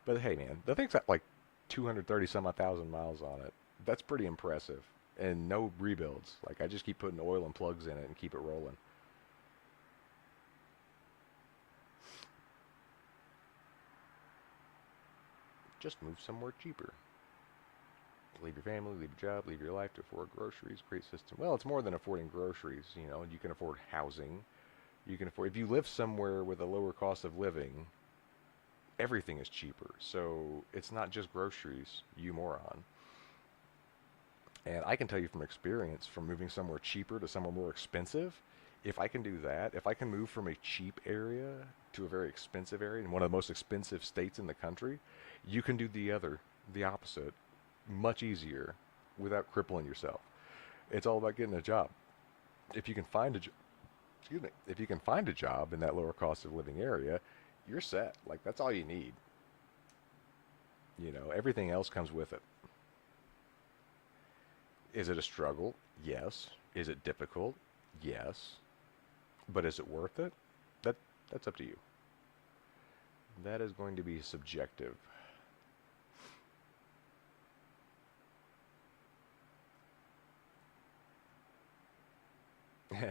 But hey, man, the thing's got like 230-some-odd-thousand miles on it. That's pretty impressive. And no rebuilds. Like, I just keep putting oil and plugs in it and keep it rolling. Just move somewhere cheaper. Leave your family, leave your job, leave your life to afford groceries. Great system. Well, it's more than affording groceries. You know, you can afford housing. You can afford, if you live somewhere with a lower cost of living, everything is cheaper. So it's not just groceries, you moron. And I can tell you from experience, from moving somewhere cheaper to somewhere more expensive, if I can do that, if I can move from a cheap area to a very expensive area in one of the most expensive states in the country, you can do the opposite, much easier without crippling yourself. It's all about getting a job. If you can find a if you can find a job in that lower cost of living area, you're set. Like, that's all you need. You know, everything else comes with it. Is it a struggle? Yes. Is it difficult? Yes. But is it worth it? That's up to you. That is going to be subjective.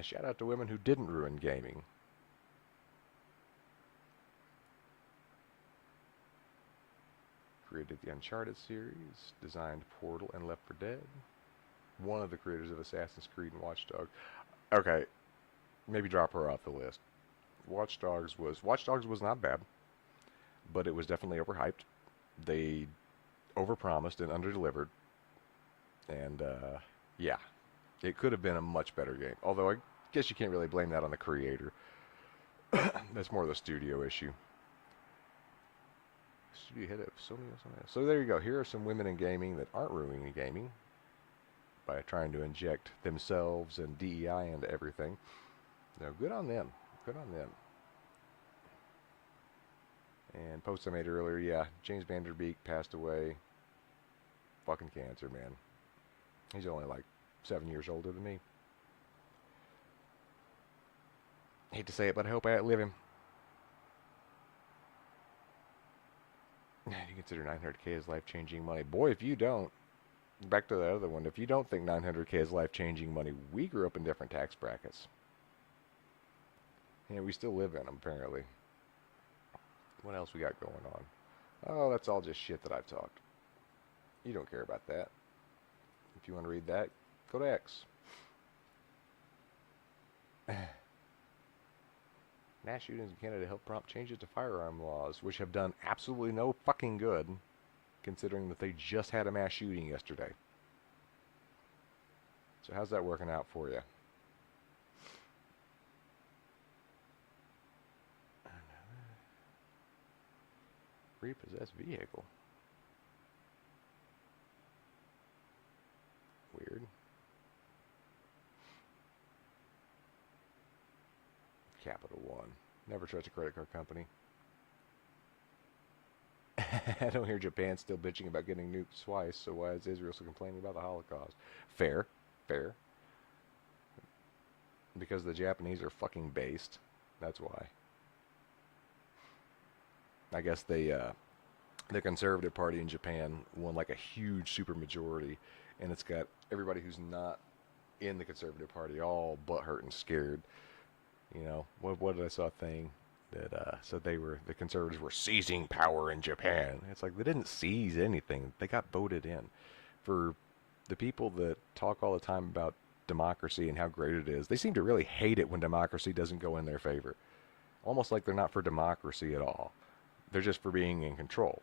Shout out to women who didn't ruin gaming. Created the Uncharted series, designed Portal and Left 4 Dead. One of the creators of Assassin's Creed and Watch Dogs. Okay, maybe drop her off the list. Watch Dogs was not bad, but it was definitely overhyped. They overpromised and underdelivered, and yeah, it could have been a much better game. Although I guess you can't really blame that on the creator. That's more of the studio issue. Studio head of Sony. So there you go. Here are some women in gaming that aren't ruining gaming by trying to inject themselves and DEI into everything. Now, good on them. Good on them. And post I made earlier, yeah, James Vanderbeek passed away. Fucking cancer, man. He's only like 7 years older than me. Hate to say it, but I hope I outlive him. Do you consider 900K as life-changing money? Boy, if you don't, back to the other one, if you don't think 900K is life-changing money, we grew up in different tax brackets. And we still live in them, apparently. What else we got going on? Oh, that's all just shit that I've talked. You don't care about that. If you want to read that, go to X. Mass shootings in Canada help prompt changes to firearm laws, which have done absolutely no fucking good, considering that they just had a mass shooting yesterday. So how's that working out for you? Repossessed vehicle. Weird. Capital One. Never trust a credit card company. I don't hear Japan still bitching about getting nuked twice, so why is Israel still complaining about the Holocaust? Fair. Fair. Because the Japanese are fucking based. That's why. I guess the Conservative Party in Japan won like a huge supermajority, and it's got everybody who's not in the Conservative Party all butthurt and scared. You know, what did I saw a thing that said the Conservatives were seizing power in Japan. It's like they didn't seize anything. They got voted in. For the people that talk all the time about democracy and how great it is, they seem to really hate it when democracy doesn't go in their favor. Almost like they're not for democracy at all. They're just for being in control.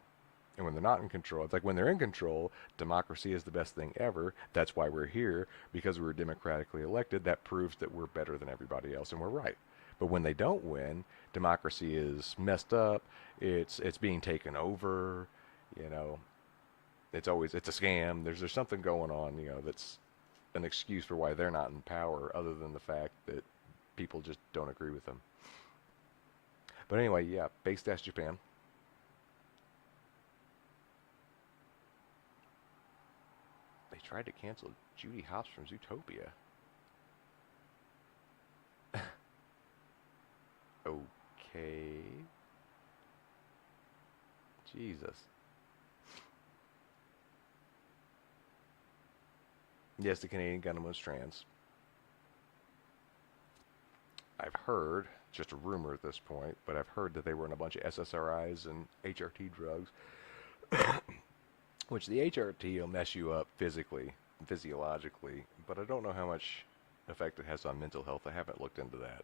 And when they're not in control, it's like when they're in control, democracy is the best thing ever. That's why we're here, because we were democratically elected. That proves that we're better than everybody else and we're right. But when they don't win, democracy is messed up. It's being taken over. You know, it's a scam. There's something going on. You know, that's an excuse for why they're not in power, other than the fact that people just don't agree with them. But anyway, yeah, based as Japan. They tried to cancel Judy Hopps from Zootopia. Okay. Jesus. Yes, the Canadian gunman was trans. I've heard, just a rumor at this point, but I've heard that they were in a bunch of SSRIs and HRT drugs, which the HRT will mess you up physically, physiologically, but I don't know how much effect it has on mental health. I haven't looked into that.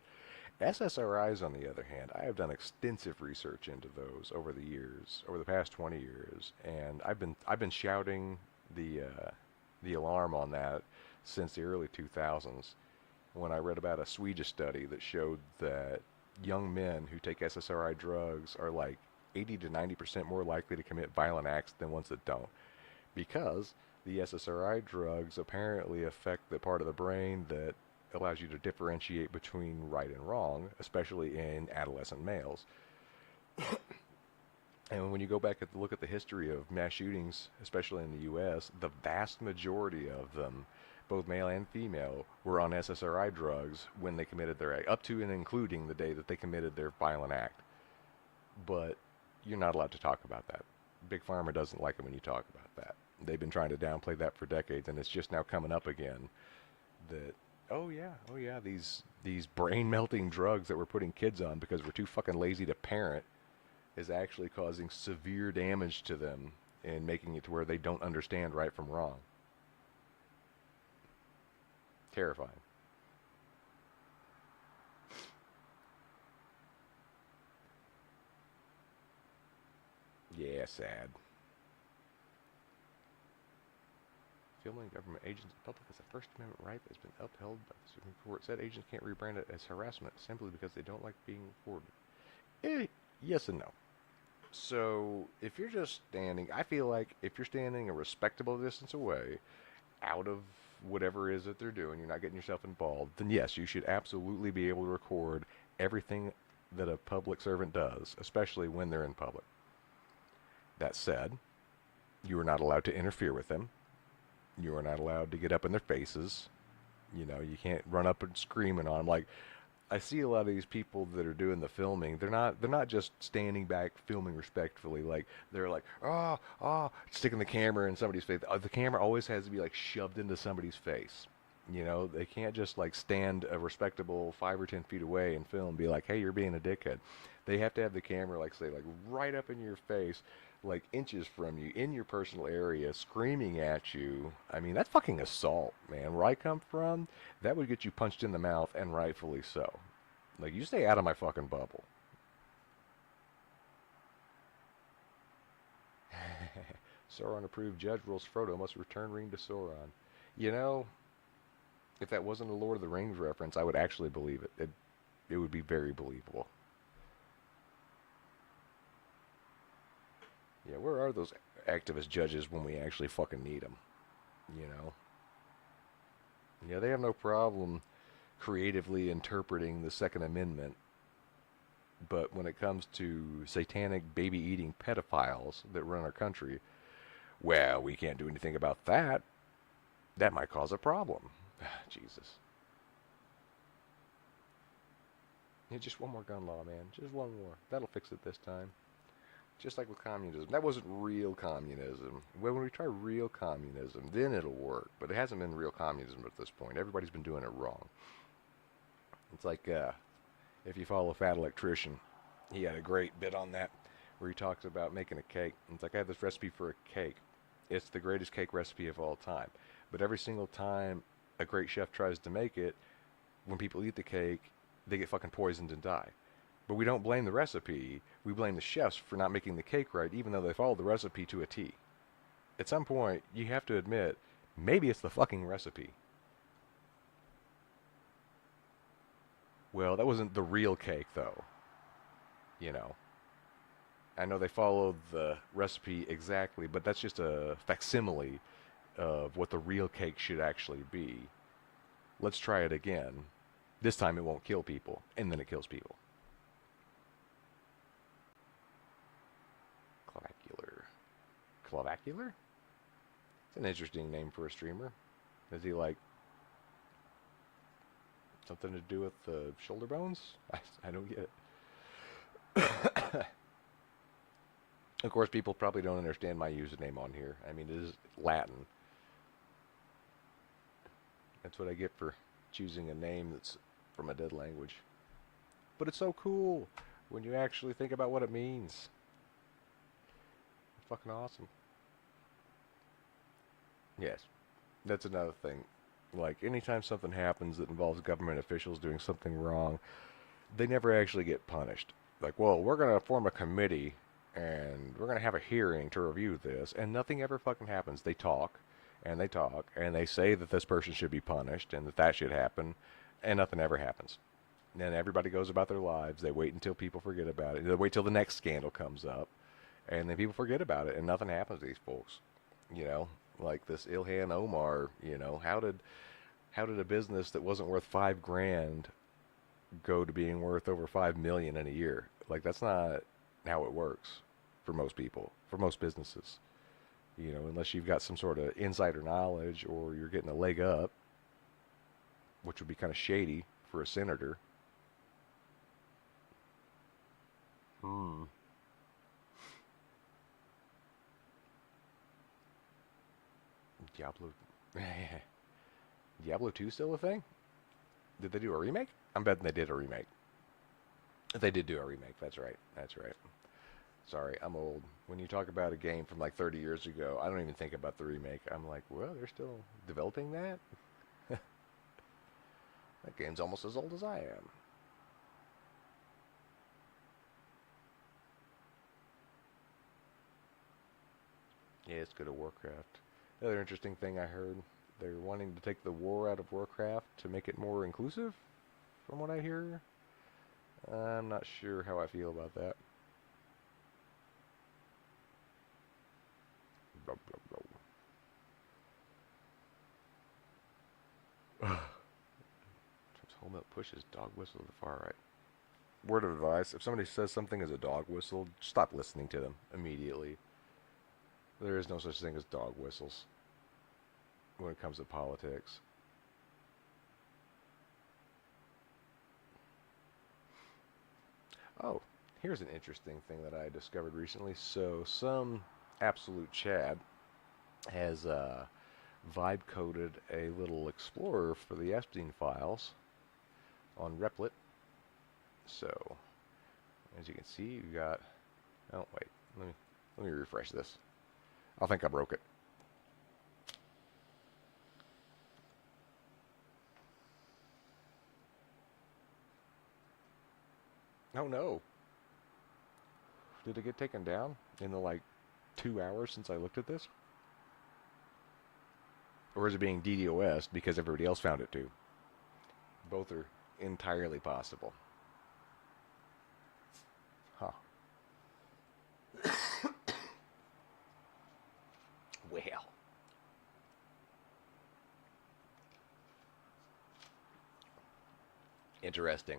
SSRIs, on the other hand, I have done extensive research into those over the years, over the past 20 years, and I've been shouting the alarm on that since the early 2000s, when I read about a Swedish study that showed that young men who take SSRI drugs are like 80 to 90% more likely to commit violent acts than ones that don't, because the SSRI drugs apparently affect the part of the brain that allows you to differentiate between right and wrong, especially in adolescent males. And when you go back and look at the history of mass shootings, especially in the U.S., the vast majority of them, both male and female, were on SSRI drugs when they committed their act, up to and including the day that they committed their violent act. But you're not allowed to talk about that. Big Pharma doesn't like it when you talk about that. They've been trying to downplay that for decades, and it's just now coming up again that, oh yeah, these brain-melting drugs that we're putting kids on because we're too fucking lazy to parent is actually causing severe damage to them and making it to where they don't understand right from wrong. Terrifying. Yeah, sad. Filming government agents in public is a First Amendment right that's been upheld by the Supreme Court. Said agents can't rebrand it as harassment simply because they don't like being recorded. Yes and no. So, if you're just standing, I feel like if you're standing a respectable distance away, out of whatever it is that they're doing, you're not getting yourself involved, then yes, you should absolutely be able to record everything that a public servant does, especially when they're in public. That said, you are not allowed to interfere with them. You are not allowed to get up in their faces. You know, you can't run up and screaming on them. Like, I see a lot of these people that are doing the filming. They're not just standing back filming respectfully. Like, they're like, sticking the camera in somebody's face. The camera always has to be like shoved into somebody's face. You know, they can't just like stand a respectable 5 or 10 feet away and film and be like, hey, you're being a dickhead. They have to have the camera, like, say, like right up in your face, like inches from you, in your personal area, screaming at you. I mean, that's fucking assault, man. Where I come from, that would get you punched in the mouth, and rightfully so. Like, you stay out of my fucking bubble. Sauron-approved judge rules Frodo must return ring to Sauron. You know, if that wasn't a Lord of the Rings reference, I would actually believe it. It would be very believable. Yeah, where are those activist judges when we actually fucking need them? You know? Yeah, they have no problem creatively interpreting the Second Amendment, but when it comes to satanic baby-eating pedophiles that run our country, well, we can't do anything about that. That might cause a problem. Jesus. Yeah, just one more gun law, man. Just one more. That'll fix it this time. Just like with communism. That wasn't real communism. When we try real communism, then it'll work. But it hasn't been real communism at this point. Everybody's been doing it wrong. It's like, if you follow Fat Electrician, he had a great bit on that where he talks about making a cake. And it's like, I have this recipe for a cake. It's the greatest cake recipe of all time. But every single time a great chef tries to make it, when people eat the cake, they get fucking poisoned and die. But we don't blame the recipe. we blame the chefs for not making the cake right, even though they followed the recipe to a T. At some point, you have to admit, maybe it's the fucking recipe. Well, that wasn't the real cake, though. You know. I know they followed the recipe exactly, but that's just a facsimile of what the real cake should actually be. Let's try it again. This time it won't kill people, and then it kills people. Clavacular. Clavacular? It's an interesting name for a streamer. Is he like something to do with the shoulder bones? I don't get it. Of course, people probably don't understand my username on here. I mean, it is Latin. That's what I get for choosing a name that's from a dead language. But it's so cool when you actually think about what it means. It's fucking awesome. Yes, that's another thing. Like, anytime something happens that involves government officials doing something wrong, they never actually get punished. Like, well, we're going to form a committee, and we're going to have a hearing to review this, and nothing ever fucking happens. They talk, and they say that this person should be punished, and that should happen, and nothing ever happens. And then everybody goes about their lives. They wait until people forget about it. They wait till the next scandal comes up, and then people forget about it, and nothing happens to these folks. You know, like this Ilhan Omar, you know, how did a business that wasn't worth $5,000 go to being worth over $5 million in a year? Like, that's not how it works for most people, for most businesses. You know, unless you've got some sort of insider knowledge or you're getting a leg up, which would be kind of shady for a senator. Diablo. Diablo 2 still a thing? Did they do a remake? I'm betting they did a remake. They did do a remake. That's right. That's right. Sorry, I'm old. When you talk about a game from like 30 years ago, I don't even think about the remake. I'm like, well, they're still developing that? That game's almost as old as I am. Yeah, it's good at Warcraft. The other interesting thing I heard, they're wanting to take the war out of Warcraft to make it more inclusive, from what I hear. I'm not sure how I feel about that. Blah, blah, blah. Trump's home milk pushes dog whistle to the far right. Word of advice, if somebody says something as a dog whistle, stop listening to them immediately. There is no such thing as dog whistles when it comes to politics. Oh, here's an interesting thing that I discovered recently. So some absolute Chad has vibe coded a little explorer for the Epstein files on Replit. So as you can see, you got. Oh wait, let me refresh this. I think I broke it. Oh no. Did it get taken down in the like 2 hours since I looked at this? Or is it being DDoS'd because everybody else found it too? Both are entirely possible. Huh. Well. Interesting.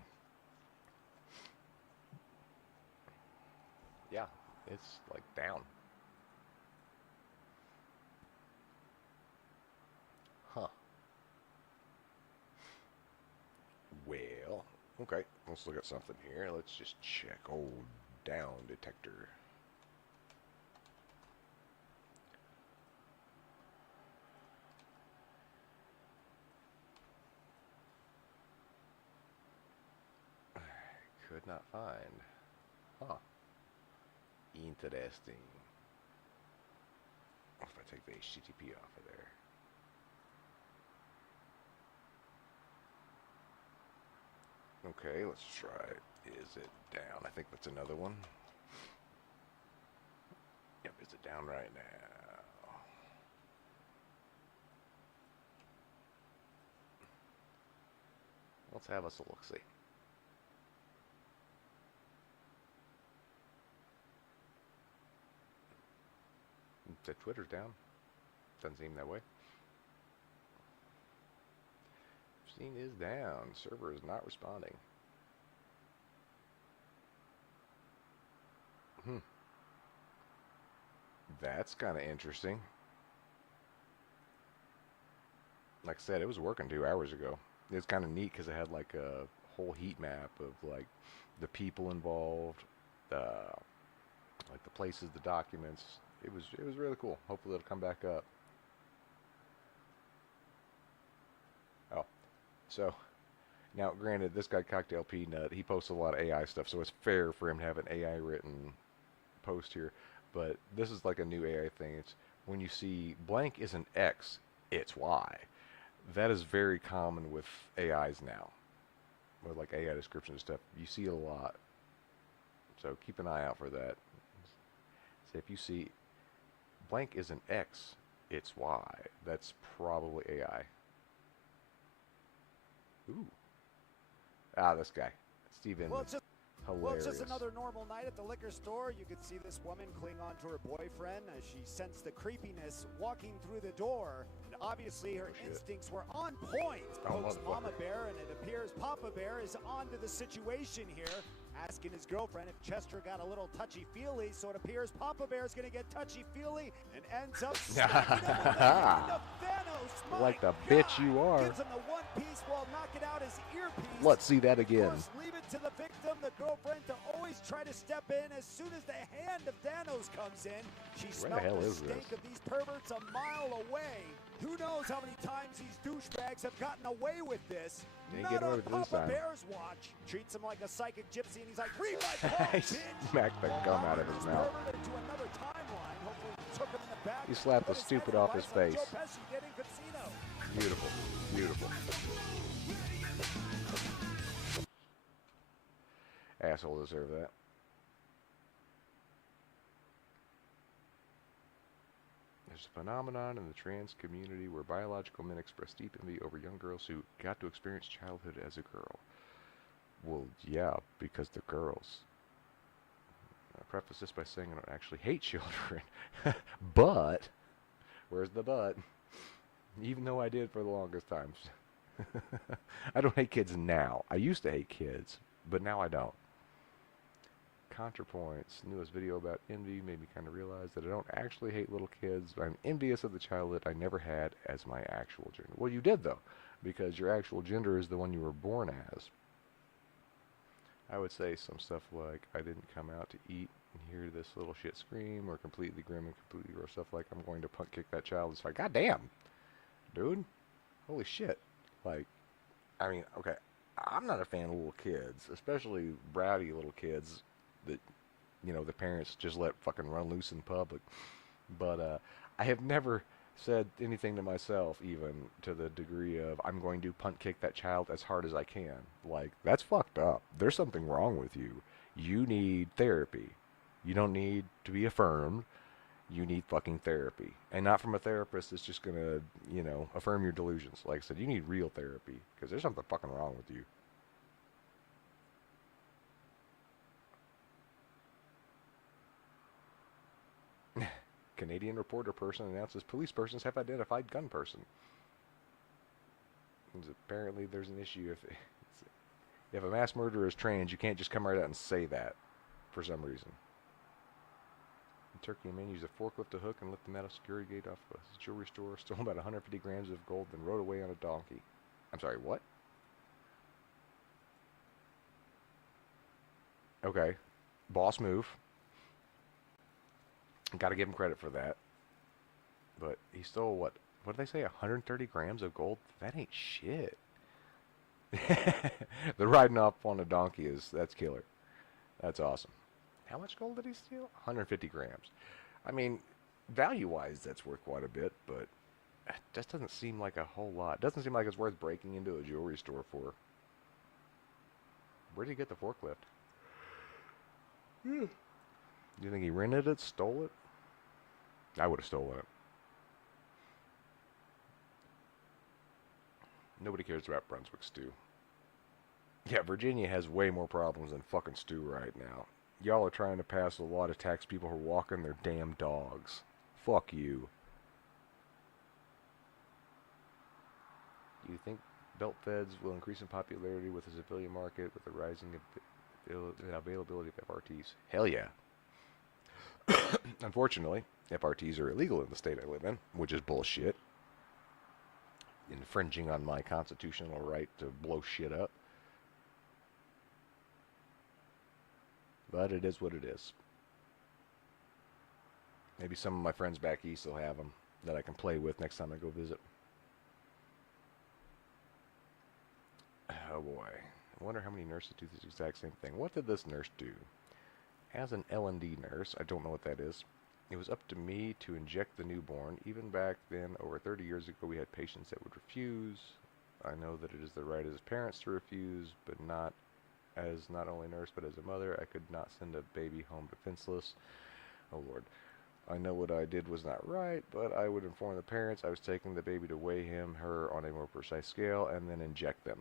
Yeah, it's like down. Huh. Well, okay. Let's look at something here. Let's just check old down detector. Could not find. Huh. Interesting. What if I take the HTTP off of there? Okay, let's try. Is it down? I think that's another one. it down right now. Let's have us a look-see. The Twitter's down. Doesn't seem that way. Steam is down. Server is not responding. That's kind of interesting. Like I said, it was working 2 hours ago. It's kind of neat because it had like a whole heat map of like the people involved, like the places, the documents. It was really cool. Hopefully it'll come back up. Oh, so now granted, this guy Cocktail Peanut, he posts a lot of AI stuff, so it's fair for him to have an AI written post here. But this is like a new AI thing. It's when you see blank is an X, it's Y. That is very common with AIs now, with like AI description and stuff. You see it a lot, so keep an eye out for that. So if you see blank is an X, it's Y. That's probably AI. Ooh. Ah, this guy, Steven. Well, it's just another normal night at the liquor store. You could see this woman cling on to her boyfriend as she sensed the creepiness walking through the door. And obviously, her instincts were on point. Pokes Mama Bear, and it appears Papa Bear is onto the situation here, asking his girlfriend if Chester got a little touchy-feely. So it appears Papa Bear is going to get touchy-feely and ends up snapping him with the hand of Thanos. Like the bitch you are. Gives him the one piece while knocking out his earpiece. Let's see that again. Of course, leave it to the victim, the girlfriend, to always try to step in as soon as the hand of Thanos comes in. She smelled the stink of these perverts a mile away. Who knows how many times these douchebags have gotten away with this? Not on Papa Bear's watch. Treats him like a psychic gypsy, and he's like, read my palm, bitch! Smacked the gum out of his mouth. He slapped the stupid off his face. Beautiful. Beautiful. Asshole deserve that. There's a phenomenon in the trans community where biological men express deep envy over young girls who got to experience childhood as a girl. Well, yeah, because they're girls. I'll preface this by saying I don't actually hate children. But, where's the but? Even though I did for the longest times. I don't hate kids now. I used to hate kids, but now I don't. ContraPoints, newest video about envy made me kind of realize that I don't actually hate little kids. I'm envious of the childhood I never had as my actual gender. Well, you did, though, because your actual gender is the one you were born as. I would say some stuff like, I didn't come out to eat and hear this little shit scream, or completely grim and completely gross stuff like, I'm going to punt kick that child. It's like, goddamn, dude, holy shit. Like, I mean, okay, I'm not a fan of little kids, especially bratty little kids that, you know, the parents just let fucking run loose in public. But I have never said anything to myself, even to the degree of, I'm going to punt kick that child as hard as I can. Like, that's fucked up. There's something wrong with you. You need therapy. You don't need to be affirmed. You need fucking therapy. And not from a therapist that's just going to, you know, affirm your delusions. Like I said, you need real therapy, because there's something fucking wrong with you. Canadian reporter person announces police persons have identified gun person. Apparently there's an issue if a mass murderer is trans, you can't just come right out and say that for some reason. In Turkey, a man used a forklift to hook and lift the metal security gate off a jewelry store, stole about 150 grams of gold, then rode away on a donkey. I'm sorry, what? Okay. Boss move. Gotta give him credit for that. But he stole what did they say, 130 grams of gold? That ain't shit. The riding off on a donkey that's killer. That's awesome. How much gold did he steal? 150 grams. I mean, value-wise, that's worth quite a bit, but it just doesn't seem like a whole lot. Doesn't seem like it's worth breaking into a jewelry store for. Where did he get the forklift? Do you think he rented it, stole it? I would have stolen it. Nobody cares about Brunswick stew. Yeah, Virginia has way more problems than fucking stew right now. Y'all are trying to pass a law to tax people who are walking their damn dogs. Fuck you. Do you think belt feds will increase in popularity with the civilian market with the rising availability of FRTs? Hell yeah. Unfortunately, FRTs are illegal in the state I live in, which is bullshit. Infringing on my constitutional right to blow shit up. But it is what it is. Maybe some of my friends back east will have them that I can play with next time I go visit. Oh boy. I wonder how many nurses do this exact same thing. What did this nurse do? As an L&D nurse, I don't know what that is. It was up to me to inject the newborn. Even back then, over 30 years ago, we had patients that would refuse. I know that it is the right as parents to refuse, but not as not only nurse, but as a mother. I could not send a baby home defenseless. Oh Lord. I know what I did was not right, but I would inform the parents I was taking the baby to weigh him, her on a more precise scale, and then inject them.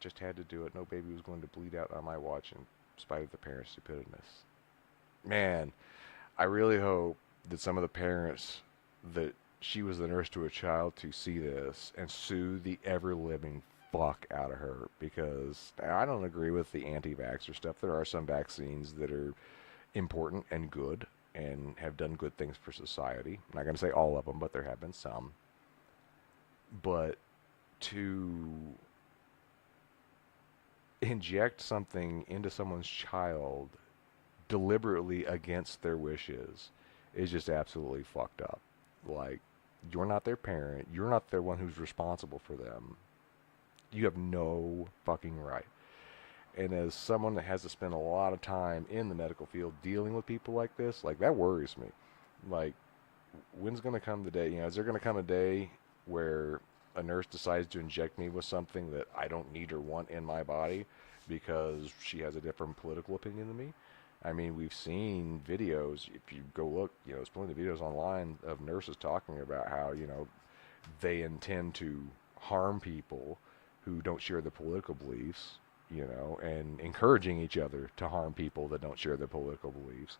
Just had to do it. No baby was going to bleed out on my watch in spite of the parents' stupidness. Man, I really hope that some of the parents that she was the nurse to a child to see this and sue the ever-living fuck out of her, because I don't agree with the anti-vaxxer stuff. There are some vaccines that are important and good and have done good things for society. I'm not going to say all of them, but there have been some. But to inject something into someone's child deliberately against their wishes is just absolutely fucked up. Like, you're not their parent. You're not the one who's responsible for them. You have no fucking right. And as someone that has to spend a lot of time in the medical field dealing with people like this, like, that worries me. Like, when's going to come the day, is there going to come a day where a nurse decides to inject me with something that I don't need or want in my body because she has a different political opinion than me? I mean, we've seen videos, if you go look, there's plenty of videos online of nurses talking about how, they intend to harm people who don't share their political beliefs, and encouraging each other to harm people that don't share their political beliefs.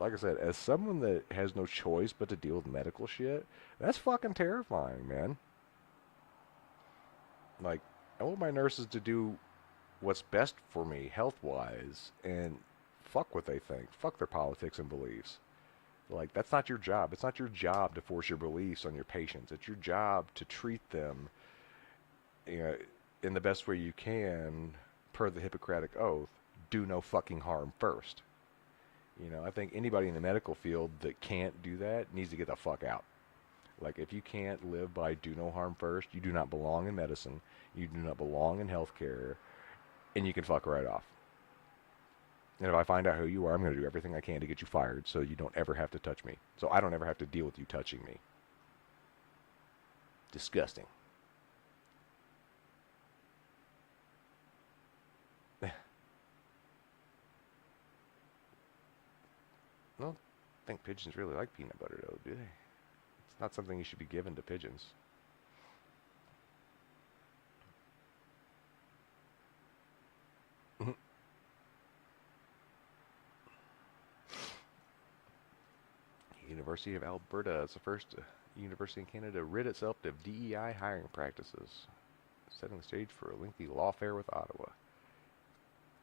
Like I said, as someone that has no choice but to deal with medical shit, that's fucking terrifying, man. Like, I want my nurses to do what's best for me health-wise, and fuck what they think. Fuck their politics and beliefs. Like, that's not your job. It's not your job to force your beliefs on your patients. It's your job to treat them, in the best way you can, per the Hippocratic Oath. Do no fucking harm first. I think anybody in the medical field that can't do that needs to get the fuck out. Like, if you can't live by do no harm first, you do not belong in medicine. You do not belong in healthcare, and you can fuck right off. And if I find out who you are, I'm going to do everything I can to get you fired so you don't ever have to touch me. So I don't ever have to deal with you touching me. Disgusting. I don't think pigeons really like peanut butter, though, do they? It's not something you should be given to pigeons. University of Alberta is the first university in Canada to rid itself of DEI hiring practices, setting the stage for a lengthy lawfare with Ottawa.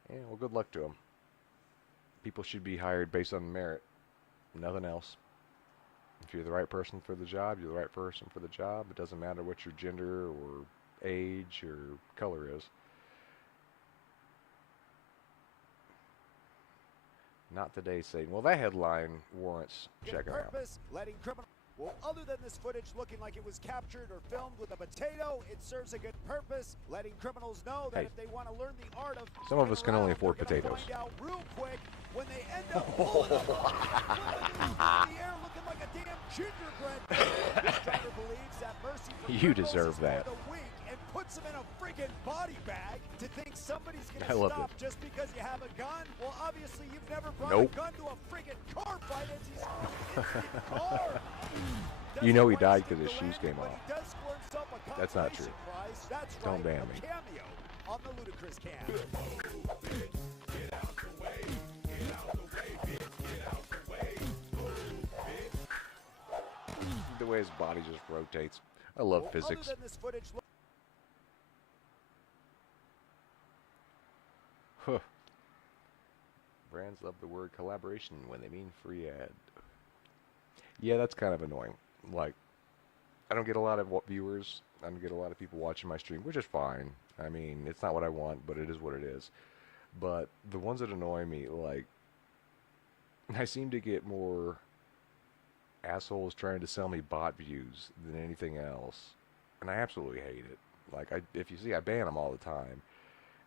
Yeah, well, good luck to them. People should be hired based on merit, nothing else. If you're the right person for the job, you're the right person for the job. It doesn't matter what your gender or age or color is. Not today, Satan. Well, that headline warrants checking out. Letting criminal. Well, other than this footage looking like it was captured or filmed with a potato, it serves a good purpose, letting criminals know that if they want to learn the art of some of us can only afford potatoes. Find out real quick when they end up pulling up in the air looking like a damn gingerbread. This driver believes that mercy for you deserve that. and puts puts him in a freaking body bag. To think somebody's I gonna love stop it. just because you have a gun? Well, obviously you've never brought Nope. a gun to a freaking car fight as he's instant car. You know he Doesn't died quite because his stick the shoes came landing, off. but he does score himself a That's not true. consolation prize. That's Don't right, ban a me. cameo on the Ludicrous Cam. The way his body just rotates. I love Well, physics. Other than this footage, Huh. Brands love the word collaboration when they mean free ad. Yeah, that's kind of annoying. Like, I don't get a lot of viewers. I don't get a lot of people watching my stream, which is fine. I mean, it's not what I want, but it is what it is. But the ones that annoy me, like, I seem to get more assholes trying to sell me bot views than anything else. And I absolutely hate it. Like, if you see, I ban them all the time.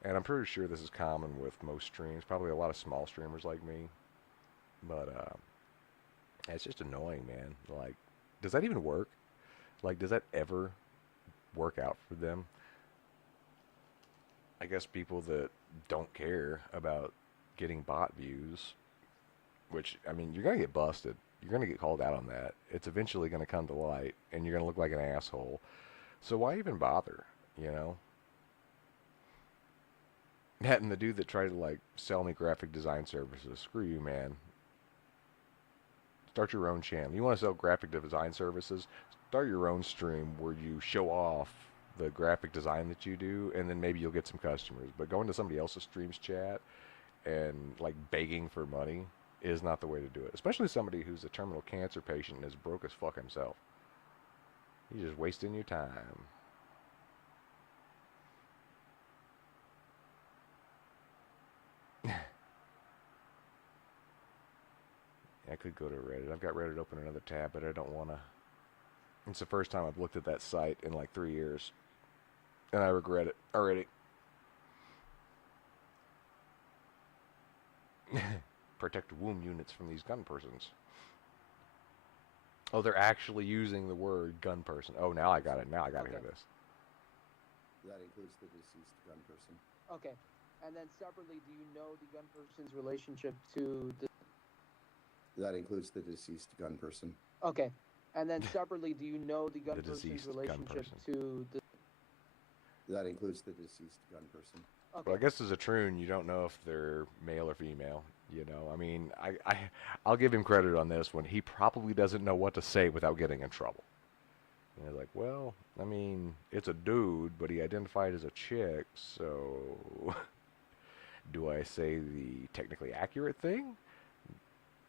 And I'm pretty sure this is common with most streams. Probably a lot of small streamers like me. But, it's just annoying, man. Like, does that even work? Like, does that ever work out for them? I guess people that don't care about getting bot views, which, I mean, you're going to get busted. You're going to get called out on that. It's eventually going to come to light, and you're going to look like an asshole. So why even bother, you know? And the dude that tried to, like, sell me graphic design services, screw you, man. Start your own channel. You want to sell graphic design services? Start your own stream where you show off the graphic design that you do, and then maybe you'll get some customers. But going to somebody else's streams chat and, like, begging for money is not the way to do it. Especially somebody who's a terminal cancer patient and is broke as fuck himself. You're just wasting your time. I could go to Reddit. I've got Reddit open another tab, but I don't want to. It's the first time I've looked at that site in like 3 years. And I regret it already. Protect womb units from these gun persons. Oh, they're actually using the word gun person. Oh, now I got it. Now I got to hear this. That includes the deceased gun person. Okay. And then separately, do you know the gun person's relationship to the... That includes the deceased gun person. Okay. And then separately, do you know the gun person's deceased gun relationship person. to the... That includes the deceased gun person. Okay. Well, I guess as a troon, you don't know if they're male or female. You know, I mean, I'll give him credit on this one. He probably doesn't know what to say without getting in trouble. You know, like, well, I mean, it's a dude, but he identified as a chick, so do I say the technically accurate thing?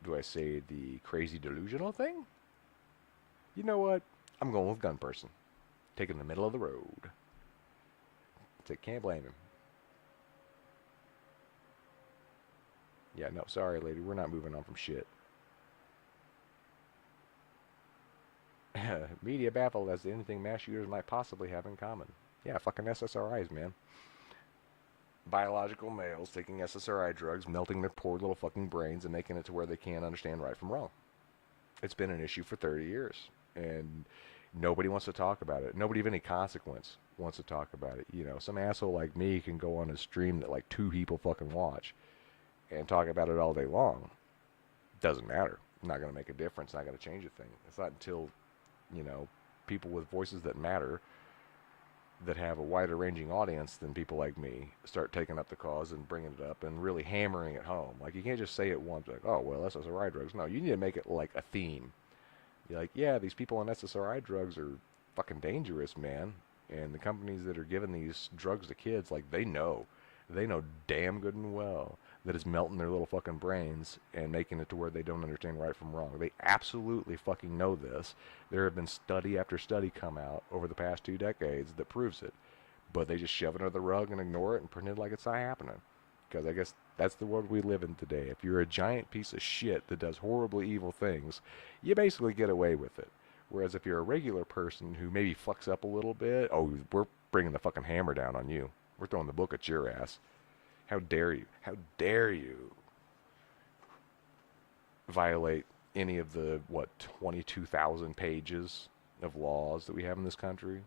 Do I say the crazy delusional thing? You know what? I'm going with gun person. Taking the middle of the road. So can't blame him. Yeah, no, sorry, lady. We're not moving on from shit. Media baffled as to anything mass shooters might possibly have in common. Yeah, fucking SSRIs, man. Biological males taking SSRI drugs, melting their poor little fucking brains and making it to where they can't understand right from wrong. It's been an issue for 30 years, and nobody wants to talk about it. Nobody of any consequence wants to talk about it. You know, some asshole like me can go on a stream that like 2 people fucking watch and talk about it all day long. Doesn't matter. Not going to make a difference. Not going to change a thing. It's not until, you know, people with voices that matter, that have a wider ranging audience than people like me, start taking up the cause and bringing it up and really hammering it home. Like, you can't just say it once, like, oh, well, SSRI drugs. No, you need to make it like a theme. You're like, yeah, these people on SSRI drugs are fucking dangerous, man. And the companies that are giving these drugs to kids, like, they know damn good and well that it's melting their little fucking brains and making it to where they don't understand right from wrong. They absolutely fucking know this. There have been study after study come out over the past 2 decades that proves it. But they just shove it under the rug and ignore it and pretend like it's not happening. Because I guess that's the world we live in today. If you're a giant piece of shit that does horribly evil things, you basically get away with it. Whereas if you're a regular person who maybe fucks up a little bit, oh, we're bringing the fucking hammer down on you. We're throwing the book at your ass. How dare you? How dare you violate any of the, 22,000 pages of laws that we have in this country?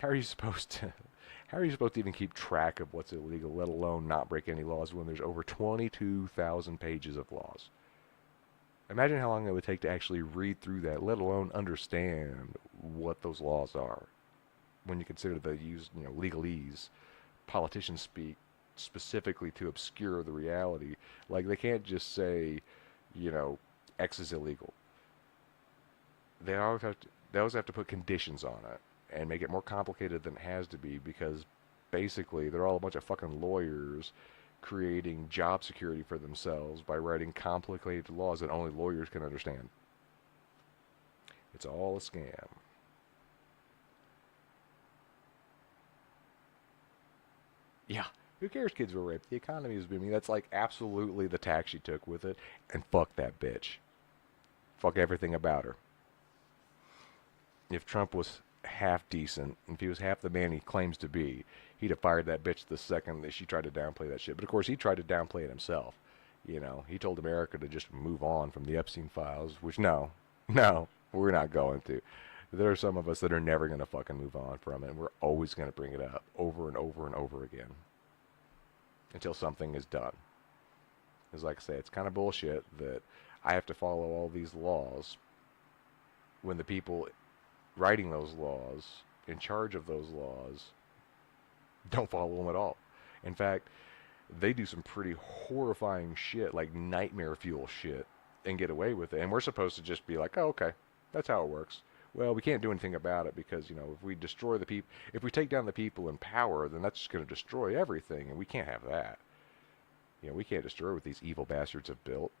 How are you supposed to? How are you supposed to even keep track of what's illegal, let alone not break any laws when there's over 22,000 pages of laws? Imagine how long it would take to actually read through that, let alone understand what those laws are. When you consider they use, legalese, politicians speak specifically to obscure the reality. Like, they can't just say, X is illegal. They always have to put conditions on it and make it more complicated than it has to be, because basically they're all a bunch of fucking lawyers creating job security for themselves by writing complicated laws that only lawyers can understand. It's all a scam. Yeah, who cares kids were raped? The economy is booming. That's like absolutely the tack she took with it. And fuck that bitch. Fuck everything about her. If Trump was half decent, if he was half the man he claims to be, he'd have fired that bitch the second that she tried to downplay that shit. But of course, he tried to downplay it himself. He told America to just move on from the Epstein files, which no, we're not going to. There are some of us that are never going to fucking move on from it, and we're always going to bring it up over and over and over again until something is done. Because like I say, it's kind of bullshit that I have to follow all these laws when the people writing those laws, in charge of those laws, don't follow them at all. In fact, they do some pretty horrifying shit, like nightmare fuel shit, and get away with it. And we're supposed to just be like, oh, okay, that's how it works. Well, we can't do anything about it because, if we destroy the people, if we take down the people in power, then that's just going to destroy everything, and we can't have that. We can't destroy what these evil bastards have built.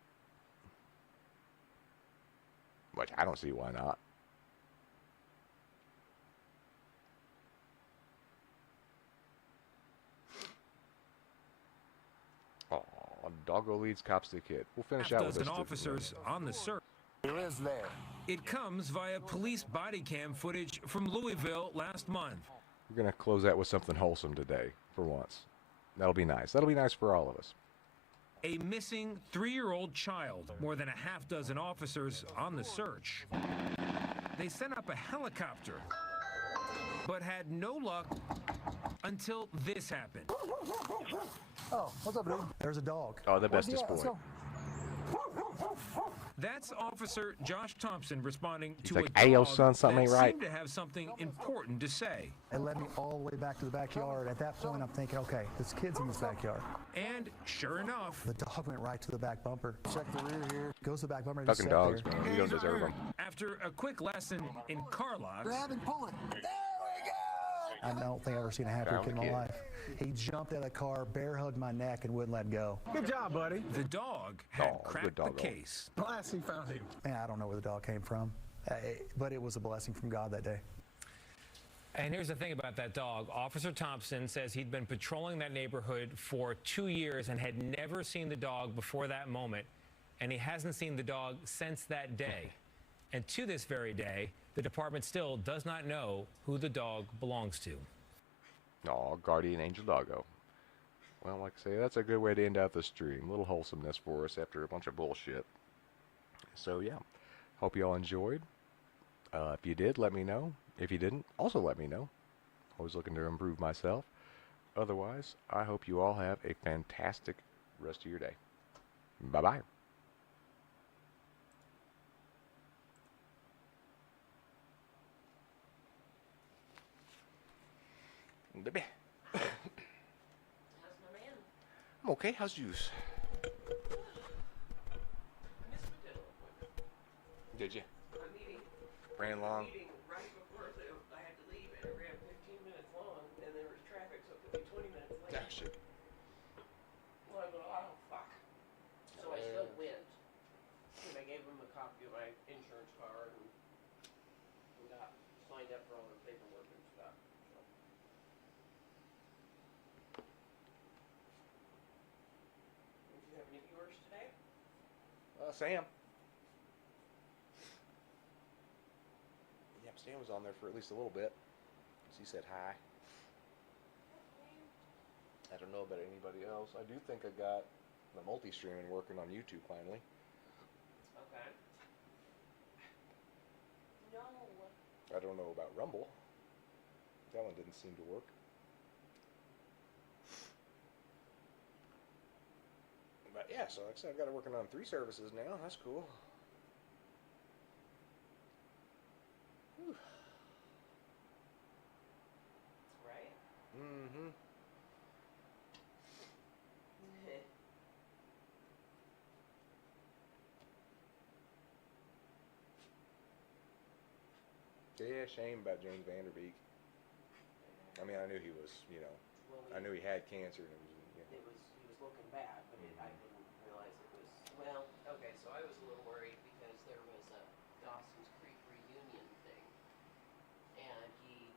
Which I don't see why not. Doggo leads cops to kid. We'll finish out with this. Officers on the search. Who is there? It comes via police body cam footage from Louisville last month. We're going to close out with something wholesome today, for once. That'll be nice. That'll be nice for all of us. A missing 3-year-old child. More than a half dozen officers on the search. They sent up a helicopter, but had no luck until this happened. Oh, what's up, dude? There's a dog. Oh, the bestest boy. That's Officer Josh Thompson responding He's to like, a hey, yo, dog son, something that ain't right. seemed to have something important to say. It led me all the way back to the backyard. At that point, I'm thinking, okay, this kid's in this backyard. And sure enough, the dog went right to the back bumper. Check the rear here. Goes to the back bumper. And fucking dogs, there. man. You don't deserve them. After a quick lesson in car locks, Grab and pull it. There we go! I don't think I've ever seen a happier kid in my life. He jumped out of the car, bear hugged my neck, and wouldn't let go. Good job, buddy. The dog had cracked the case. Bless, he found him. Man, I don't know where the dog came from, but it was a blessing from God that day. And here's the thing about that dog. Officer Thompson says he'd been patrolling that neighborhood for 2 years and had never seen the dog before that moment, and he hasn't seen the dog since that day. And to this very day, the department still does not know who the dog belongs to. Aw, guardian angel doggo. Well, like I say, that's a good way to end out the stream. A little wholesomeness for us after a bunch of bullshit. So, yeah. Hope you all enjoyed. If you did, let me know. If you didn't, also let me know. Always looking to improve myself. Otherwise, I hope you all have a fantastic rest of your day. Bye-bye. Baby. I'm okay. How's yours? Did you? Ran long. Right before, so I had to leave, and it ran 15 minutes long, and there was traffic, so it took me 20 minutes late. Ah, shit. Well, I go, oh, fuck. So I still went, and I gave them a copy of my insurance card, and got signed up for all their paperwork and stuff. So. Did you have any viewers today? Sam. Yep, Sam was on there for at least a little bit. He said hi. I don't know about anybody else. I do think I got the multi-streaming working on YouTube finally. Okay. No. I don't know about Rumble. That one didn't seem to work. But yeah, so like I said, I've got it working on 3 services now. That's cool. Whew. Right? Mm-hmm. Yeah, shame about James Vanderbeek. I mean, I knew he was, you know, I knew he had cancer and it was, you know. He was looking bad, but I didn't realize it was, well, okay, so I was a little worried because there was a Dawson's Creek reunion thing, and he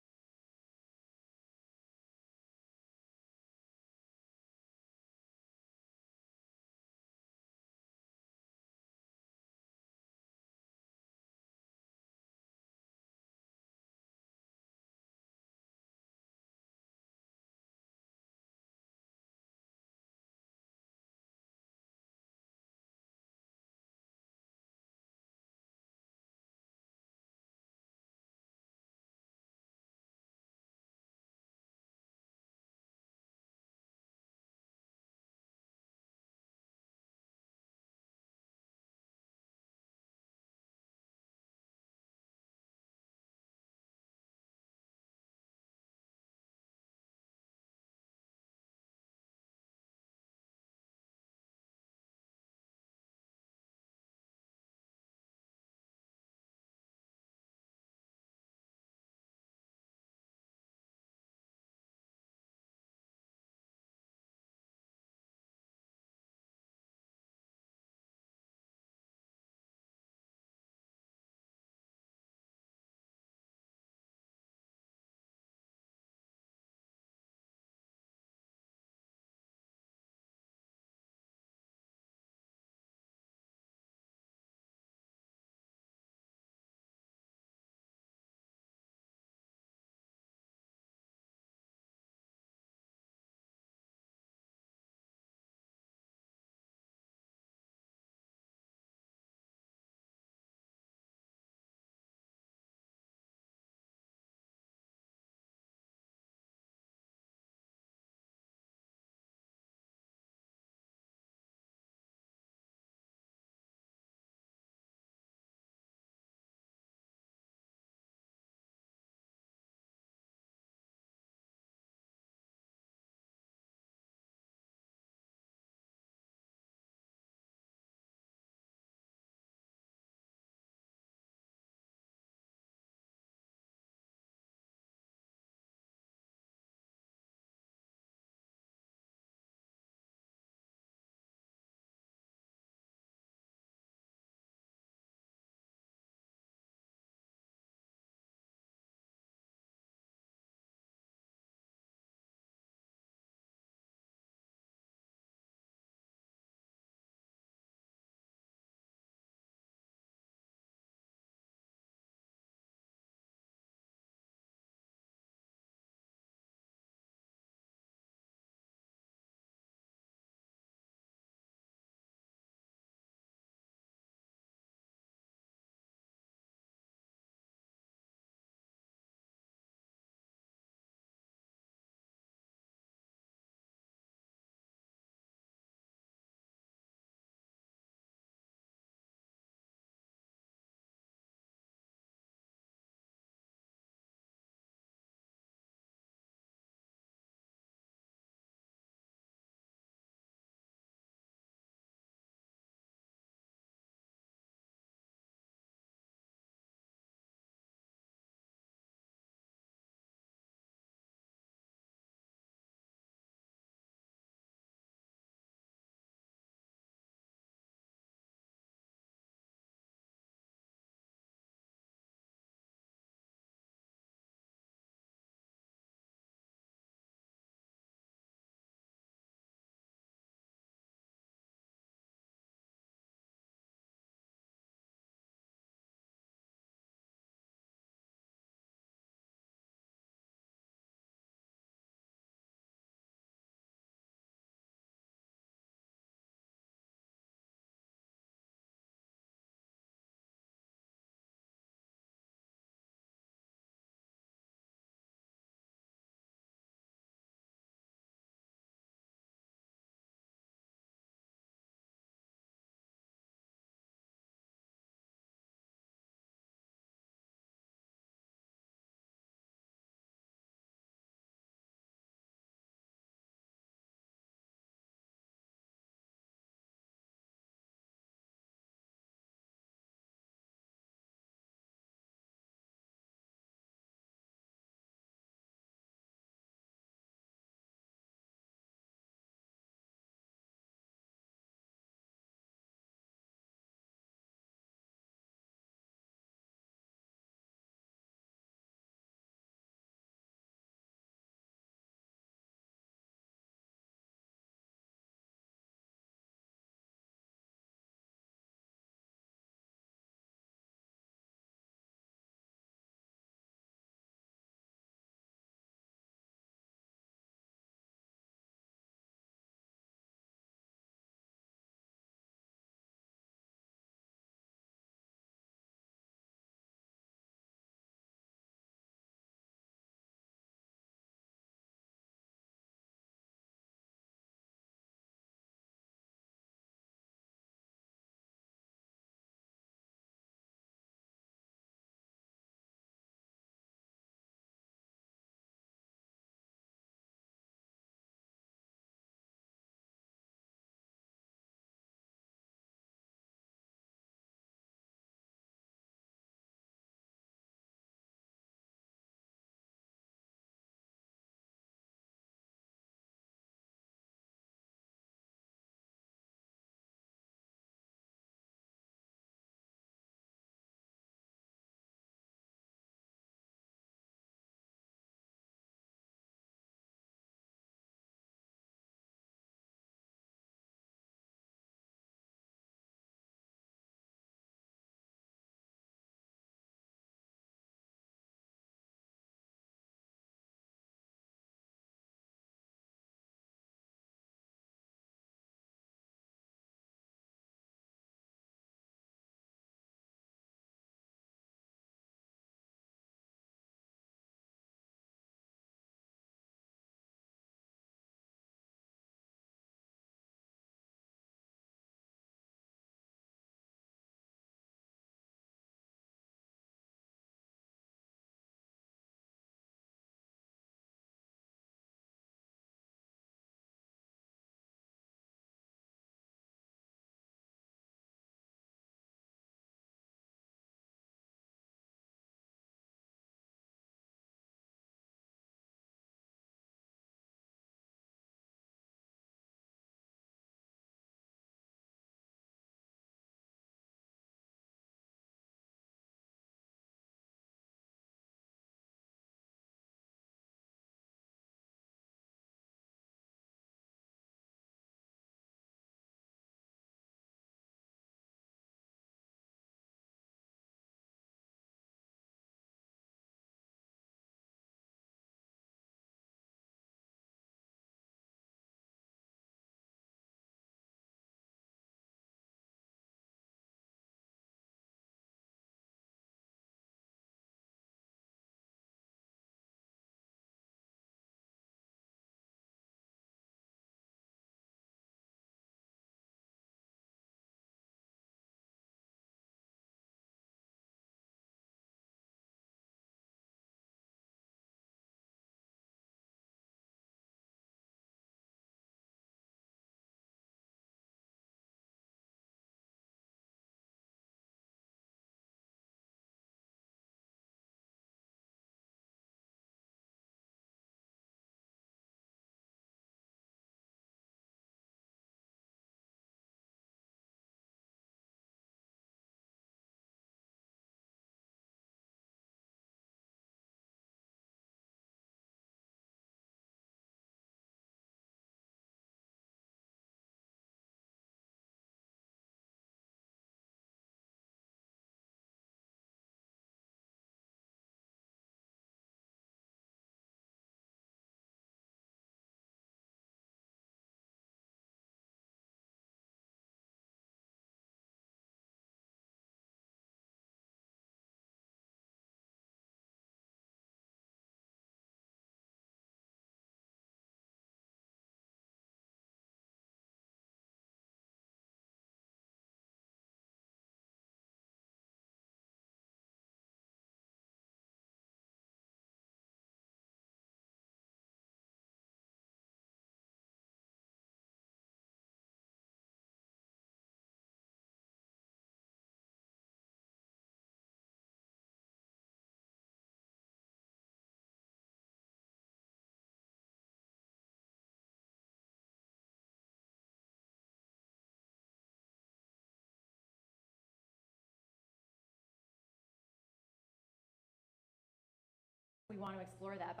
want to explore that.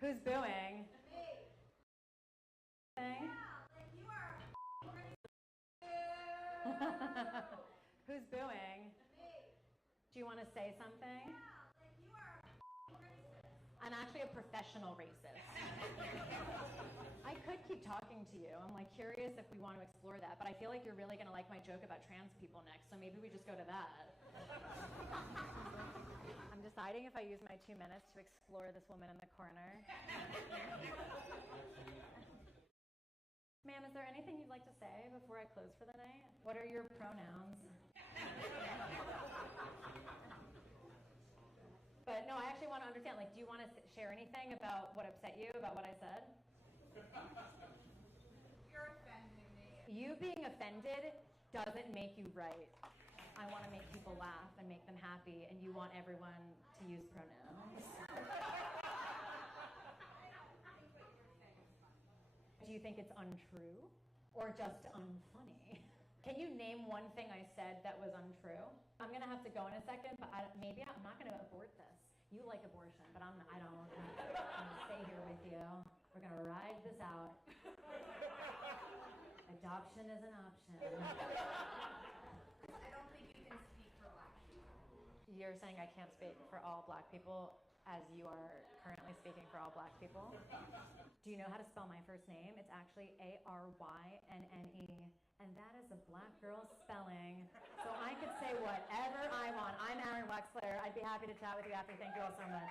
Who's booing? Who's booing? Do you want to say something? I'm actually a professional racist. I could keep talking to you. I'm like curious if we want to explore that, but I feel like you're really gonna like my joke about trans people next, so maybe we just go to that. I'm deciding if I use my 2 minutes to explore this woman in the corner. Ma'am, is there anything you'd like to say before I close for the night? What are your pronouns? But no, I actually want to understand, like, do you want to share anything about what upset you, about what I said? You're offending me. You being offended doesn't make you right. I want to make people laugh and make them happy, and you want everyone to use pronouns. Do you think it's untrue or just unfunny? Can you name one thing I said that was untrue? I'm gonna have to go in a second, but maybe I'm not gonna abort this. You like abortion, but I don't. I'm gonna stay here with you. We're gonna ride this out. Adoption is an option. I don't think you can speak for black people. You're saying I can't speak for all black people as you are currently speaking for all black people? Do you know how to spell my first name? It's actually Arynne, and that is a black girl spelling. So I could say whatever I want. I'm Aaron Wexler. I'd be happy to chat with you after. Thank you all so much.